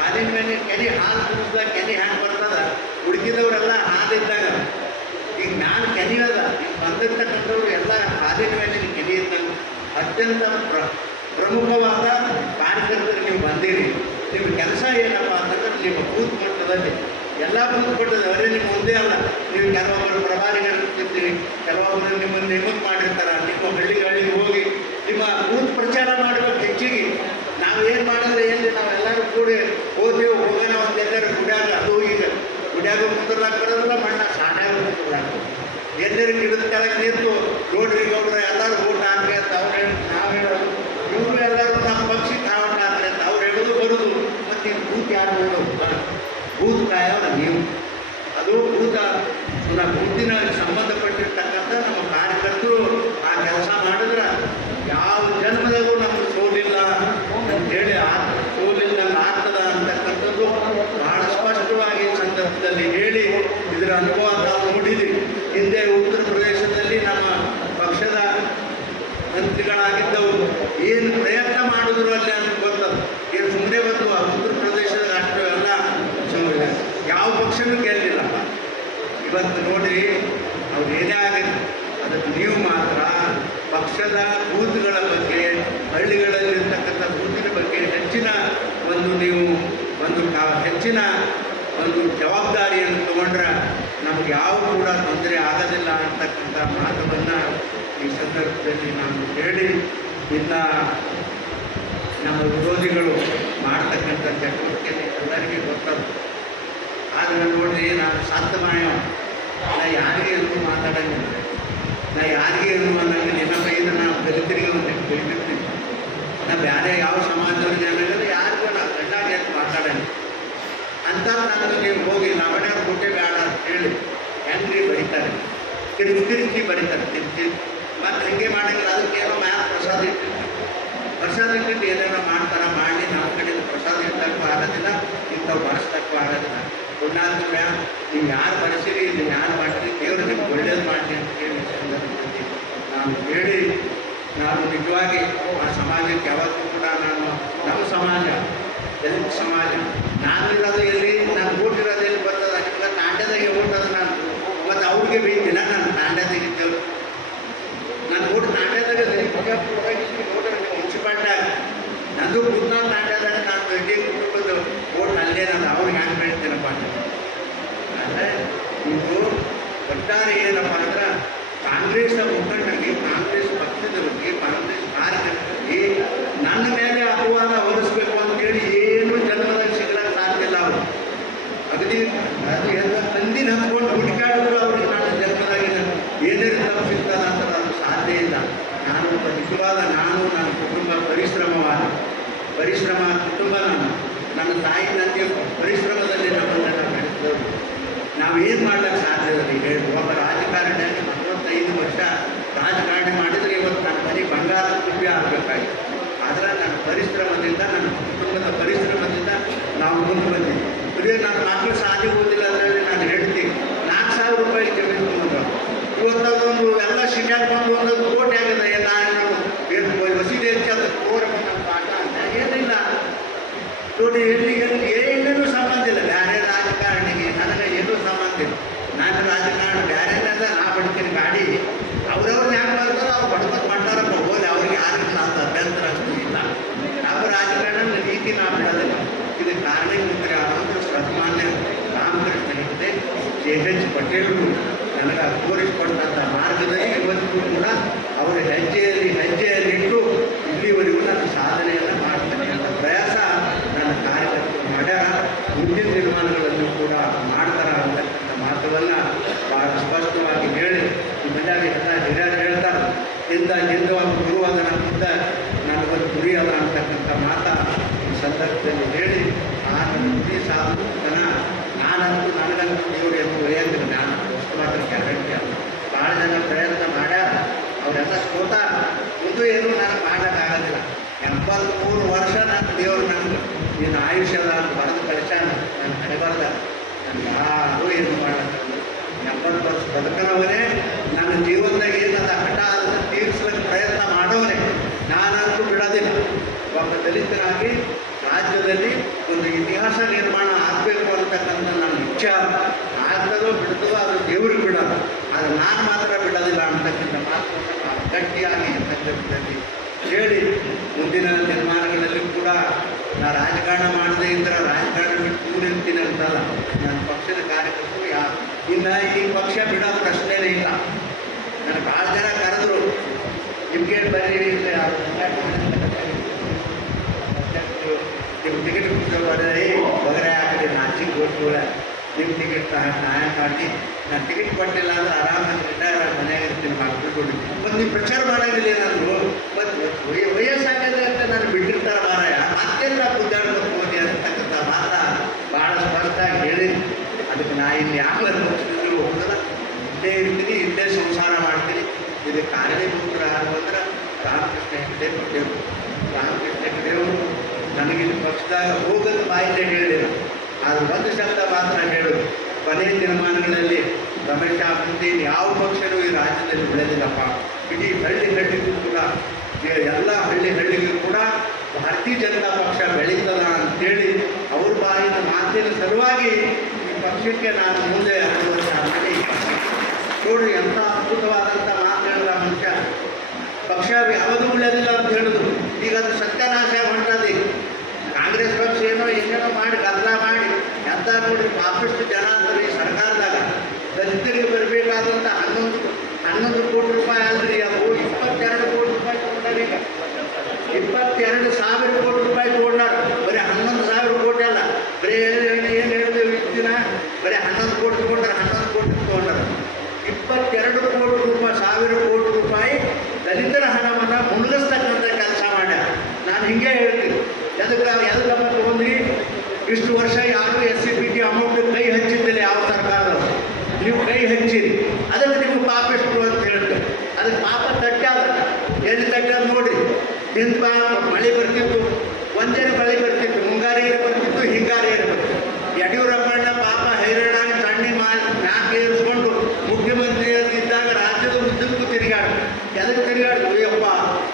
ಹಾಲಿನ ಮೇಲೆ ಕೆನೆ, ಹಾಲು ಕುಡಿಸ್ದಾಗ ಕೆನೆ ಹ್ಯಾಂಗೆ ಬರ್ತದ, ಹುಡುಕಿದವರೆಲ್ಲ ಹಾಲಿದ್ದಾಗ. ಈಗ ನಾನು ಕೆನೆ ಅದ, ಈಗ ಬಂದಿರ್ತಕ್ಕಂಥವ್ರು ಎಲ್ಲ ಹಾಲಿನ ಮೇಲೆ ಕೆನೆ ಇದ್ದಂಗೆ. ಅತ್ಯಂತ ಪ್ರಮುಖವಾದ ಕಾರ್ಯಕರ್ತರು ನೀವು ಬಂದಿರಿ. ನಿಮ್ಮ ಕೆಲಸ ಏನಪ್ಪ ಅಂತಂದ್ರೆ, ನಿಮ್ಮ ಬೂತ್ ಮಟ್ಟದಲ್ಲಿ ಎಲ್ಲ ಬೂತ್ ಮಟ್ಟದವರೇ ನಿಮ್ಮ ಮುಂದೆ ಅಲ್ಲ. ನೀವು ಕೆಲವೊಬ್ಬರು ಪ್ರಭಾರಿಗಳಿರ್ತೀರಿ, ಕೆಲವೊಬ್ಬರು ನಿಮ್ಮನ್ನು ನೇಮಕ ಮಾಡಿರ್ತಾರೆ. ನಿಮ್ಮ ಹಳ್ಳಿಗಳಿಗೆ ಹೋಗಿ ನಿಮ್ಮ ಬೂತ್ ಪ್ರಚಾರ ಮಾಡಬೇಕು. ಹೆಚ್ಚಿಗೆ ನಾವು ಏನು ಮಾಡಿದ್ರೆ ಎಲ್ಲಿ ನಾವೆಲ್ಲರೂ ಕೂಡಿ ಹೋಗ್ತೇವೆ, ಹೋಗೋಣ ಒಂದೆಲ್ಲರೂ ಗುಡ್ಯಾಗ, ಅದು ಈಗ ಗುಡ್ಯಾಗ ಕುಂದ್ರಾಗ ಬರೋದಿಲ್ಲ, ಮಣ್ಣ ಸಾಣಾಗ ಕುಂದ್ರಾಗ ಎಲ್ಲರೂ ಗಿಡದ ಕೆಳಗೆ ನಿಂತು ನೋಡ್ರಿ ಗೌಡ್ರ ಎಲ್ಲರೂ ಊಟ ಹಾಕ್ರಿ ಅಂತ ಅವ್ರು ಹೇಳಿ ನಾವು ಹೇಳೋದು, ಇವರು ಎಲ್ಲರೂ ನಮ್ಮ ಪಕ್ಷಕ್ಕೆ ಕಾವಟ ಹಾಕ್ರಿ ಅಂತ ಅವ್ರು ಹೇಳೋದು ಬರೋದು. ಮತ್ತು ಈ ಬೂತ್ ಯಾರು ಹೇಳೋದು, ಬೂತ್ ಕಾಯೋಣ ನೀವು. ಅದು ಬೂತಿನ ಸಂಬಂಧಪಟ್ಟಿರ್ತಕ್ಕಂಥ ನಮ್ಮ ಕಾರ್ಯಕರ್ತರು ಆ ಕೆಲಸ ಮಾಡಿದ್ರೆ ಯಾವ ಜನ್ಮದಾಗೂ ನಮ್ಗೆ ಸೋಲಿಲ್ಲ ಅಂತೇಳಿ ಸೋಲಿಲ್ಲ ಆಗ್ತದ ಅಂತಕ್ಕಂಥದ್ದು ಭಾಳ ಸ್ಪಷ್ಟವಾಗಿ ಸಂದರ್ಭದಲ್ಲಿ ಹೇಳಿ ಇದರ ಅನುಭವ ನಾವು ನೋಡಿದ್ವಿ. ಹಿಂದೆ ಉತ್ತರ ಪ್ರದೇಶದಲ್ಲಿ ನಮ್ಮ ಪಕ್ಷದ ಮಂತ್ರಿಗಳಾಗಿದ್ದವರು ಏನು ಪ್ರಯತ್ನ ಮಾಡಿದ್ರು ಅಲ್ಲಿ ಅಂತ ಗೊತ್ತದು. ಏನು ಸುಮ್ಮನೆ ಬಂದು ಉತ್ತರ ಪ್ರದೇಶದ ರಾಷ್ಟ್ರ ಎಲ್ಲ ಯಾವ ಪಕ್ಷನೂ ಗೆಲ್ಲಿಲ್ಲಪ್ಪ. ಇವತ್ತು ನೋಡಿರಿ, ಅವ್ರು ಏನೇ ಆಗಿಲ್ಲ, ಅದಕ್ಕೆ ನೀವು ಮಾತ್ರ ಪಕ್ಷದ ಬೂತ್ಗಳ ಬಗ್ಗೆ, ಹಳ್ಳಿಗಳಲ್ಲಿರ್ತಕ್ಕಂಥ ಬೂತಿನ ಬಗ್ಗೆ ಹೆಚ್ಚಿನ ಒಂದು ಜವಾಬ್ದಾರಿಯನ್ನು ತಗೊಂಡ್ರೆ ನಮ್ಗೆ ಯಾವ ಕೂಡ ತೊಂದರೆ ಆಗೋದಿಲ್ಲ ಅಂತಕ್ಕಂಥ ಮಾತನ್ನು ಈ ಸಂದರ್ಭದಲ್ಲಿ ನಾನು ಹೇಳಿ, ಇನ್ನು ನಮ್ಮ ವಿರೋಧಿಗಳು ಮಾಡ್ತಕ್ಕಂಥ ಚಟುವಟಿಕೆ ಎಲ್ಲರಿಗೂ ಗೊತ್ತದು. ಆದರೆ ನೋಡಿರಿ, ನಾನು ಸಾಧ್ಯಮಾಯ ನಾ ಯಾರಿಗೆ ಎಂದು ಮಾತಾಡಂಗಿಲ್ಲ, ನಾ ಯಾರಿಗೆ ಎಂದು ಅನ್ನಂಗಿಲ್ಲ. ಇನ್ನೊಬ್ಬ ಇದು ನಾವು ದಲಿತರಿಗೆ ಒಂದು ಬೈದಿರ್ತೀನಿ, ನಾ ಬೇರೆ ಯಾವ ಸಮಾಜದವ್ರಿಗೆ ಏನಾಗಲ್ಲ, ಯಾರಿಗೂ ನಾವು ಗಂಡಾಗಿ ಅಂತ ಮಾತಾಡಂಗಿಲ್ಲ ಅಂತ. ನಾನು ನೀವು ಹೋಗಿ ನಾವಣ್ಣ ಕೊಟ್ಟೆ ಬೇಡ ಅಂತ ಹೇಳಿ ಹೆಂಗ್ರಿ ಬರೀತಾರೆ, ತಿರುಗಿ ಬರೀತಾರೆ, ತಿರುಗಿ ಮತ್ತು ಹಂಗೆ ಮಾಡಂಗಿಲ್ಲ. ಅದಕ್ಕೇನೋ ಮ್ಯಾಲೆ ಪ್ರಸಾದ ಇಟ್ಟಿಟ್ಟು ಏನೇನೋ ಮಾಡ್ತಾರೆ, ಮಾಡಿ ನಮ್ಮ ಕಡೆ ಪ್ರಸಾದ ಇಟ್ಟಕ್ಕೂ ಆಗೋದಿಲ್ಲ, ಇಂಥವು ಬಳಸ್ತಕ್ಕೂ ಆಗೋದಿಲ್ಲ. ಪುಣ್ಯಾತ್ಮ ನೀವು ಯಾರು ಬರೆಸಿರಿ, ಇದು ಯಾರು ಮಾಡಿರಿ, ದೇವರು ನಿಮ್ಗೆ ಒಳ್ಳೇದು ಮಾಡಿ ಅಂತ ಹೇಳಿ ಸಂದರ್ಭದಲ್ಲಿ ನಾನು ಹೇಳಿ, ನಾನು ನಿಜವಾಗಿ ಆ ಸಮಾಜಕ್ಕೆ ಯಾವತ್ತೂ ಕೂಡ ನಮ್ಮ ಸಮಾಜ, ದಲಿತ ಸಮಾಜ, ನಾನು ಇರೋದು ಎಲ್ಲಿ, ನಾನು ಊಟಿರೋದು ಎಲ್ಲಿ ಬರ್ತದೆ, ನಿಮ್ಗೆ ತಾಂಡ್ಯದಾಗೆ ಊಟದ ನಾನು ಮತ್ತು ಅವ್ರಿಗೆ ಬೀಳ್ತೀನ. ನಾನು ತಾಂಡ್ಯದಾಗಿದ್ದೆವು, ನಾನು ಊಟ ತಾಂಡ್ಯದಾಗ ನೋಡ್ರಿ, ನೀವು ಮುನ್ಸಿಪಾಲ್ಟಿಯಾಗ ನನ್ನ ನಂದು ಗುರುನಾಥ್ ನಾಟ್ಯದಾಗ ನಾನು ಇಡೀ ಕುಟುಂಬದ ಓಟ್ ಅಲ್ಲೇ ನಾನು ಅವ್ರಿಗೆ ಹ್ಯಾಂಗೆ ಹೇಳ್ತೇನಪ್ಪ ಆದರೆ ಇದು ಒಟ್ಟಾರೆ ಏನಪ್ಪ ಅಂದ್ರೆ ಕಾಂಗ್ರೆಸ್ ಮುಖಂಡರಿಗೆ, ಕಾಂಗ್ರೆಸ್ ಪಕ್ಷದವರಿಗೆ, ಕಾಂಗ್ರೆಸ್ ಕಾರ್ಯಕರ್ತರಿಗೆ ನನ್ನ ಮೇಲೆ ಅಪವಾದ ಹೊರಿಸ್ಬೇಕು ಅಂತೇಳಿ ಏನು ಜನ್ಮದಲ್ಲಿ ಸಿಗಲಿಕ್ಕೆ ಸಾಧ್ಯ ಇಲ್ಲ. ಅವರು ಅಗದಿ ಅದು ಎಲ್ಲ ತಂದಿನ ಹತ್ಕೊಂಡು ಹುಡುಕಾಡಿದ್ರು ಅವ್ರಿಗೆ ನನ್ನ ಜನ್ಮದಾಗಿನ ಏನೇನು ತಪ್ಪು ಸಿಗ್ತದ ಅಂತ ಅದು ಸಾಧ್ಯ ಇಲ್ಲ. ನಾನು ಒಬ್ಬ ನಿಜವಾದ ನನ್ನ ಕುಟುಂಬ ಪರಿಶ್ರಮ ಕುಟುಂಬ ನನ್ನ ತಾಯಿ ನನಗೆ ಪರಿಶ್ರಮದಲ್ಲಿ ನಮ್ಮನ್ನೆಲ್ಲ ಬೆಳೆಸಿದವರು. ನಾವೇನು ಮಾಡ್ಲಿಕ್ಕೆ ಸಾಧ್ಯದ ಹೇಳಿ? ಒಬ್ಬ ರಾಜಕಾರಣಿಯಾಗಿ 35 ವರ್ಷ ರಾಜಕಾರಣ ಮಾಡಿದರೆ ಇವತ್ತು ನನ್ನ ಮನೆ ಬಂಗಾರದ ಕುಪ್ಪಿ ಆಗಬೇಕಾಗಿತ್ತು. ಆದರೆ ನನ್ನ ಪರಿಶ್ರಮದಿಂದ, ನನ್ನ ಕುಟುಂಬದ ಪರಿಶ್ರಮದಿಂದ ನಾವು ಮುಂದೆ ಬಂದಿದ್ದೀವಿ. ಬರೀ ನನ್ನ ಮಕ್ಕಳು ಸಾಧಿ ಓದಿಲ್ಲ ಅಂದರೆ ನಾನು ಹೇಳ್ತೀನಿ 4,000 ರೂಪಾಯಿ ಜಮೀನು ತೊಗೊಂಡ್ರು. ಇವತ್ತು ಅದೊಂದು ಎಲ್ಲ ಶಿಟ್ಯಾಗ ಬಂದು ಒಂದೊಂದು ಕೋಟಿ ಆಗಿದೆ. ನಾನು ವಸೀದಿ ಹೆಚ್ಚಾದ ಕೋರ ಪಾಠ ಅಂತ ಏನಿಲ್ಲ ನೋಡಿ. ಏನೇನು ಸಂಬಂಧ ಇಲ್ಲ. ಬೇರೆ ರಾಜಕಾರಣಿಗೆ ನನಗೆ ಏನೂ ಸಂಬಂಧ ಇಲ್ಲ. ನಾನು ರಾಜಕಾರಣ ಬೇರೆನೆಲ್ಲ ನಾ ಬಡ್ತೀನಿ ಗಾಡಿ ಅವ್ರವ್ರನ್ನ ಹೆಂಗೆ ಮಾಡ್ತಾರೋ ಅವ್ರು ಬಡ್ಕೊಂಡು ಮಾಡ್ತಾರಪ್ಪ ಹೋಗಿ ಅವ್ರಿಗೆ ಯಾರಿಗೂ ಅಂತ ಅಭ್ಯಂತರ ಇಲ್ಲ. ನಾವು ರಾಜಕಾರಣ ರೀತಿ ನಾವು ಬಿಡೋದಿಲ್ಲ. ಇದು ಕಾರಣೀಕೃತರ ಆನಂತರ ಸನ್ಮಾನ್ಯ ರಾಮಕೃಷ್ಣ ಹೆಗಡೆ, JH ಪಟೇಲರು ನನಗೆ ತೋರಿಸಿಕೊಟ್ಟಂಥ ಮಾರ್ಗದಲ್ಲಿ ಇವತ್ತಿಗೂ ಕೂಡ ಅವರ ಹೆಜ್ಜೆಯಲ್ಲಿಟ್ಟು ಇಲ್ಲಿವರೆಗೂ ನನ್ನ ಸಾಧನೆಯನ್ನು ಮಾಡ್ತಕ್ಕಂಥ ಪ್ರಯಾಸ ನನ್ನ ಕಾರ್ಯಕರ್ತರು ಮಾಡ್ಯಾರ. ಮುಂದಿನ ನಿರ್ಮಾಣಗಳನ್ನು ಕೂಡ ಮಾಡ್ತಾರ ಅಂತಕ್ಕಂಥ ಮಾತುವನ್ನು ಭಾಳ ಸ್ಪಷ್ಟವಾಗಿ ಹೇಳಿ ನಿಮ್ಮೆಲ್ಲರೂ ಹಿರಿಯರು ಹೇಳ್ತಾರೆ, ಹಿಂದೆ ಒಂದು ಗುರು ಅದ ಮುಂದೆ ನನಗೊಂದು ಗುರಿ ಅದ ಅಂತಕ್ಕಂಥ ಮಾತಾ ಈ ಸಂದರ್ಭದಲ್ಲಿ ಹೇಳಿ ಆ ನನ್ನ ಗುರಿ ಸಾಧನ ನಾನಂತೂ ನನಗಂತೂ ದೇವರು ಎಂದು ಒಯ್ಯಂದ್ರೆ ನಾನು ಅಷ್ಟು ಮಾತ್ರ ಗ್ಯಾರಂಟಿ ಅಲ್ಲ. ಭಾಳ ಜನ ಪ್ರಯತ್ನ ಮಾಡ್ಯಾರ, ಅವರೆಲ್ಲ ಸೋತ ಮುಂದೆ ಏನೂ ನಾನು ಮಾಡೋಕ್ಕಾಗೋದಿಲ್ಲ. 83 ವರ್ಷ ನಾನು ದೇವರು ನನಗೆ ನಿನ್ನ ಆಯುಷ್ಯದ ಅಂತ ಬರೆದು ಕಳಿಸ್ಯಾನ. ನಾನು ಹಣೆಬಾರ್ದ ನಾನು ಯಾರೂ ಏನು ಮಾಡಕ್ಕಾಗಲ್ಲ. 70 ವರ್ಷ ಬದುಕನವನೇ ನನ್ನ ಜೀವನದಾಗ ಏನದ ಹಠ ಅದನ್ನು ತೀರಿಸ್ಲಿಕ್ಕೆ ಪ್ರಯತ್ನ ಮಾಡೋವನೇ. ನಾನಂತೂ ಬಿಡೋದಿಲ್ಲ. ಒಬ್ಬ ದಲಿತನಾಗಿ ರಾಜ್ಯದಲ್ಲಿ ಒಂದು ಇತಿಹಾಸ ನಿರ್ಮಾಣ ಆಗಬೇಕು ಅಂತಕ್ಕಂಥ ನನ್ನ ಇಚ್ಛೆ ಆಗ್ತದೋ ಬಿಡ್ತದೋ ಅದು ದೇವ್ರಿಗೆ ಬಿಡೋದು, ಆದರೆ ನಾನು ಮಾತ್ರ ಬಿಡೋದಿಲ್ಲ ಅಂತಕ್ಕಂಥ ಮಾತನ್ನು ನಾವು ಗಟ್ಟಿಯಾಗಿ ಸಂದರ್ಭದಲ್ಲಿ ಹೇಳಿ ಮುಂದಿನ ನಿರ್ಮಾಣಗಳಲ್ಲಿ ಕೂಡ ನಾನು ರಾಜಕಾರಣ ಮಾಡದೇ ಇದ್ರೆ ರಾಜಕಾರಣ ಬಿಟ್ಟು ದೂರ ಇರ್ತೀನಿ ಅಂತಲ್ಲ. ನನ್ನ ಪಕ್ಷದ ಕಾರ್ಯಕರ್ತರು ಇನ್ನು ಈ ಪಕ್ಷ ಬಿಡೋ ಪ್ರಶ್ನೆನೇ ಇಲ್ಲ. ನನಗೆ ಭಾಳ ಜನ ಕರೆದ್ರು, ನಿಮಗೆ ಬರ್ರಿ ನಿಮ್ಮ ಟಿಕೆಟ್ ಬರ್ರಿ ಬಗರೆ ಹಾಕಿ ನಾಚಿಗೆ ಕೊಟ್ಟುಗಳ ನಿಮ್ಮ ಟಿಕೆಟ್ ನ್ಯಾಯ ಮಾಡಿ ನಾನು ಟಿಕೆಟ್ ಕೊಟ್ಟಿಲ್ಲ ಅಂದ್ರೆ ಆರಾಮಾಗಿ ರಿಟೈರ್ ಆಗಿ ಮನೆಯಾಗ ಇರ್ತೀನಿ ಮಕ್ಕಳು ಕೊಡಿ. ಮತ್ತು ನೀವು ಪ್ರಚಾರ ಮಾಡೋಂಗಿಲ್ಲ ಏನಾದ್ರು ಮತ್ತು ವಯಸ್ಸಾಗಿದೆ ಅಂತ ನಾನು ಬಿಟ್ಟಿರ್ತಾರೆ ಮಾರಾಯ ಮತ್ತೆಲ್ಲ ಕುದ್ದಾಡ್ಬೇಕು ಹೋಗಿ ಅಂತಕ್ಕಂಥ ಮಾತ ಭಾಳ ಸ್ಪಷ್ಟವಾಗಿ ಹೇಳಿ ಅದಕ್ಕೆ ನಾ ಇಲ್ಲಿ ಯಾಕೆ ಹೋಗೋದ ಇಲ್ಲೇ ಇರ್ತೀನಿ, ಇಲ್ಲೇ ಸಂಸಾರ ಮಾಡ್ತೀನಿ. ಇದು ಕಾರ್ಯಭೂತರು ಯಾರು ಅಂದ್ರೆ ರಾಮಕೃಷ್ಣ ಹೆಗಡೆ ಪಟೇಲ್. ರಾಮಕೃಷ್ಣ ಹೆಗಡೆಯವರು ನನಗಿಲ್ಲಿ ಪಕ್ಷದಾಗ ಹೋಗೋದು ಬಾಯಿಲೆ ಹೇಳಿಲ್ಲ, ಆದರೆ ಒಂದು ಶಬ್ದ ಮಾತ್ರ ಹೇಳೋದು, ಕೊನೆಯ ದಿನಮಾನಗಳಲ್ಲಿ ರಮೇಶ ಮುಂದೆ ಯಾವ ಪಕ್ಷನೂ ಈ ರಾಜ್ಯದಲ್ಲಿ ಬೆಳೆದಿಲ್ಲಪ್ಪ. ಇಡೀ ಹಳ್ಳಿಗೂ ಕೂಡ ಎಲ್ಲ ಹಳ್ಳಿಗೂ ಕೂಡ ಭಾರತೀಯ ಜನತಾ ಪಕ್ಷ ಬೆಳೀತದ ಅಂತೇಳಿ ಅವ್ರ ಬಾಯಿನ ಮಾತಿನ ಸಲುವಾಗಿ ಈ ಪಕ್ಷಕ್ಕೆ ನಾನು ಮುಂದೆ 10 ವರ್ಷ ಮಾಡಿ ನೋಡ್ರಿ ಎಂಥ ಅದ್ಭುತವಾದಂಥ ಮಾತು ಹೇಳಿದ ಮನುಷ್ಯ. ಪಕ್ಷ ಯಾವುದೂ ಉಳಿಯೋದಿಲ್ಲ ಅಂತ ಹೇಳಿದ್ರು. ಈಗ ಅದು ಸತ್ಯನಾಶ ಹೊಂಟದಿ. ಕಾಂಗ್ರೆಸ್ ಪಕ್ಷ ಏನೇನೋ ಮಾಡಿ ಗದ್ದಲ ಮಾಡಿ ಎಂತ ನೋಡಿ ಪಾಪಿಷ್ಟು ಜನ ಅಂದ್ರೆ ಈ ಸರ್ಕಾರದಾಗ ದಲಿತರಿಗೆ ಬರಬೇಕಾದಂಥ 11 ಕೋಟಿ ರೂಪಾಯಿ ಅಲ್ರಿ, ಅವು 22 ಕೋಟಿ ರೂಪಾಯಿ ತೊಗೊಂಡಾರ. ಈಗ 22,000 ಕೋಟಿ ರೂಪಾಯಿ ತೊಗೊಂಡಾರ. ಬರೀ 11,000 ಕೋಟಿ ಅಲ್ಲ, ಬರೀ ಏನು ಹೇಳಿದೆ ಇಷ್ಟು ದಿನ ಬರೀ 11 ಕೋಟಿ ತೊಗೊಂಡಾರ, 11 ಕೋಟಿ ತೊಗೊಂಡಾರ. 22 ಕೋಟಿ ರೂಪಾಯಿ 1,000 ಕೋಟಿ ರೂಪಾಯಿ ದಲಿತರ ಹಣವನ್ನು ಮುಳುಗಿಸ್ತಕ್ಕಂಥ ಕೆಲಸ ಮಾಡ್ಯಾರ. ನಾನು ಹಿಂಗೆ ಹೇಳ್ತೀನಿ, ಎದಕ್ಕಮ್ಮ ತೊಗೊಂಡ್ರಿ? ಇಷ್ಟು ವರ್ಷ ಯಾರು SCPT ಅಮೌಂಟ್ ಕೈ ಹಚ್ಚಿದ್ದಿಲ್ಲ ಯಾವ ಸರ್ಕಾರದವರು. ನೀವು ಕೈ ಹಚ್ಚಿರಿ, ಅದಕ್ಕೆ ನಿಮ್ಗೆ ಪಾಪ ಎಷ್ಟು ಅಂತ ಹೇಳ್ತಾರೆ. ಅದಕ್ಕೆ ಪಾಪ ತಟ್ಟಾದ ಎಲ್ಲಿ ತಟ್ಟಾದ ನೋಡಿ. ಹಿಂದೆ ಮಳೆ ಬರ್ತಿತ್ತು, ಒಂದೇ ಮಳೆ ಬರ್ತಿತ್ತು, ಮುಂಗಾರಿ ಬರ್ತಿತ್ತು, ಹಿಂಗಾರಿ ಬರ್ತಿತ್ತು. ಯಡಿಯೂರಪ್ಪಣ್ಣ ಪಾಪ ಹೈರಾಣಾಗಿ ತಣ್ಣಿ ಮ್ಯಾಕ್ ಏರಿಸ್ಕೊಂಡು ಮುಖ್ಯಮಂತ್ರಿಯಾಗಿದ್ದಾಗ ರಾಜ್ಯದ ಉದ್ದಕ್ಕೂ ತಿರುಗಾಡು. ಎದಕ್ಕೆ ತಿರುಗಾಡು? ಅಯ್ಯಪ್ಪ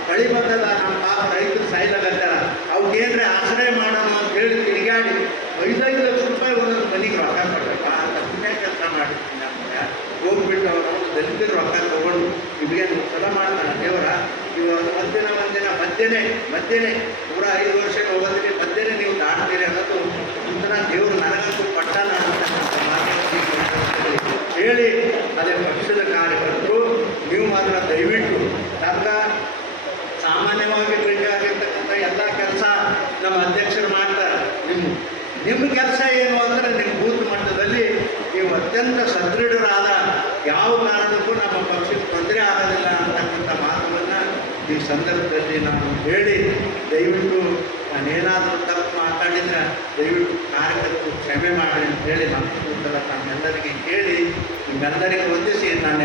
ಮಳೆ ಬಂದದ, ನಮ್ಮ ಪಾಪ ರೈತರು ಸಾಯ್ಲಾಗತ್ತಾರ, ಅವ್ಕೇನ್ರೆ ಆಶ್ರಯ ಮಾಡೋಣ ಅಂತ ಹೇಳಿ ತಿರುಗಾಡಿ 5-5 ಲಕ್ಷ ರೂಪಾಯಿ ಒಂದೊಂದು ಮನೆಗೆ ರೊಕ್ಕ ಕೊಟ್ಟಪ್ಪ ಅಂತ ಪುಣ್ಯ ಕೆಲಸ ಮಾಡಿರ್ತೀನಿ. ನಮ್ಗೆ ಹೋಗ್ಬಿಟ್ಟು ಅವರು ದಲಿತರು ರೊಕ್ಕ ತಗೊಂಡು ನಿಮಗೇನು ಸಲ ಮಾಡ್ತಾನೆ ದೇವರ. ಇವಾಗ ಒಂದಿನ ಮಧ್ಯೆ 5 ವರ್ಷ ಹೋಗೋದಿಲ್ಲ ಮಧ್ಯೆ ನೀವು ದಾಟ್ತೀರಿ ಅನ್ನೋದು ಒಂಥರ ದೇವರು ನನಗಂತೂ ಪಟ್ಟಾನ ಅನ್ನತಕ್ಕಂಥ ಮಾತುಗಳು ಹೇಳಿ ಅದೇ ಪಕ್ಷದ ಕಾರ್ಯಕರ್ತರು ನೀವು ಮಾತ್ರ ದಯವಿಟ್ಟು ನನ್ನ ಸಾಮಾನ್ಯವಾಗಿ ಬೇಕಾಗಿರ್ತಕ್ಕಂಥ ಎಲ್ಲ ಕೆಲಸ ನಮ್ಮ ಅಧ್ಯಕ್ಷರು ಮಾಡ್ತಾರೆ. ನಿಮ್ಮ ಕೆಲಸ ಏನು ಅಂದರೆ ನಿಮ್ಮ ಬೂತ್ ಮಟ್ಟದಲ್ಲಿ ನೀವು ಅತ್ಯಂತ ಸದೃಢರಾದ ಯಾವ ಕಾರಣಕ್ಕೂ ನಮ್ಮ ಪಕ್ಷಕ್ಕೆ ತೊಂದರೆ ಆಗೋದಿಲ್ಲ ಅಂತಕ್ಕಂಥ ಮಾತುಗಳನ್ನು ಈ ಸಂದರ್ಭದಲ್ಲಿ ನಾನು ಹೇಳಿ ದಯವಿಟ್ಟು ನಾನೇನಾದರೂ ತಪ್ಪು ಮಾತಾಡಿದ್ರೆ ದಯವಿಟ್ಟು ಕಾರ್ಯಕರ್ತರು ಕ್ಷಮೆ ಮಾಡಿ ಅಂತ ಹೇಳಿ ನಮ್ಮ ತಮ್ಮೆಲ್ಲರಿಗೆ ಕೇಳಿ ನಿಮ್ಮೆಲ್ಲರಿಗೆ ವಂದಿಸಿ ನಾನು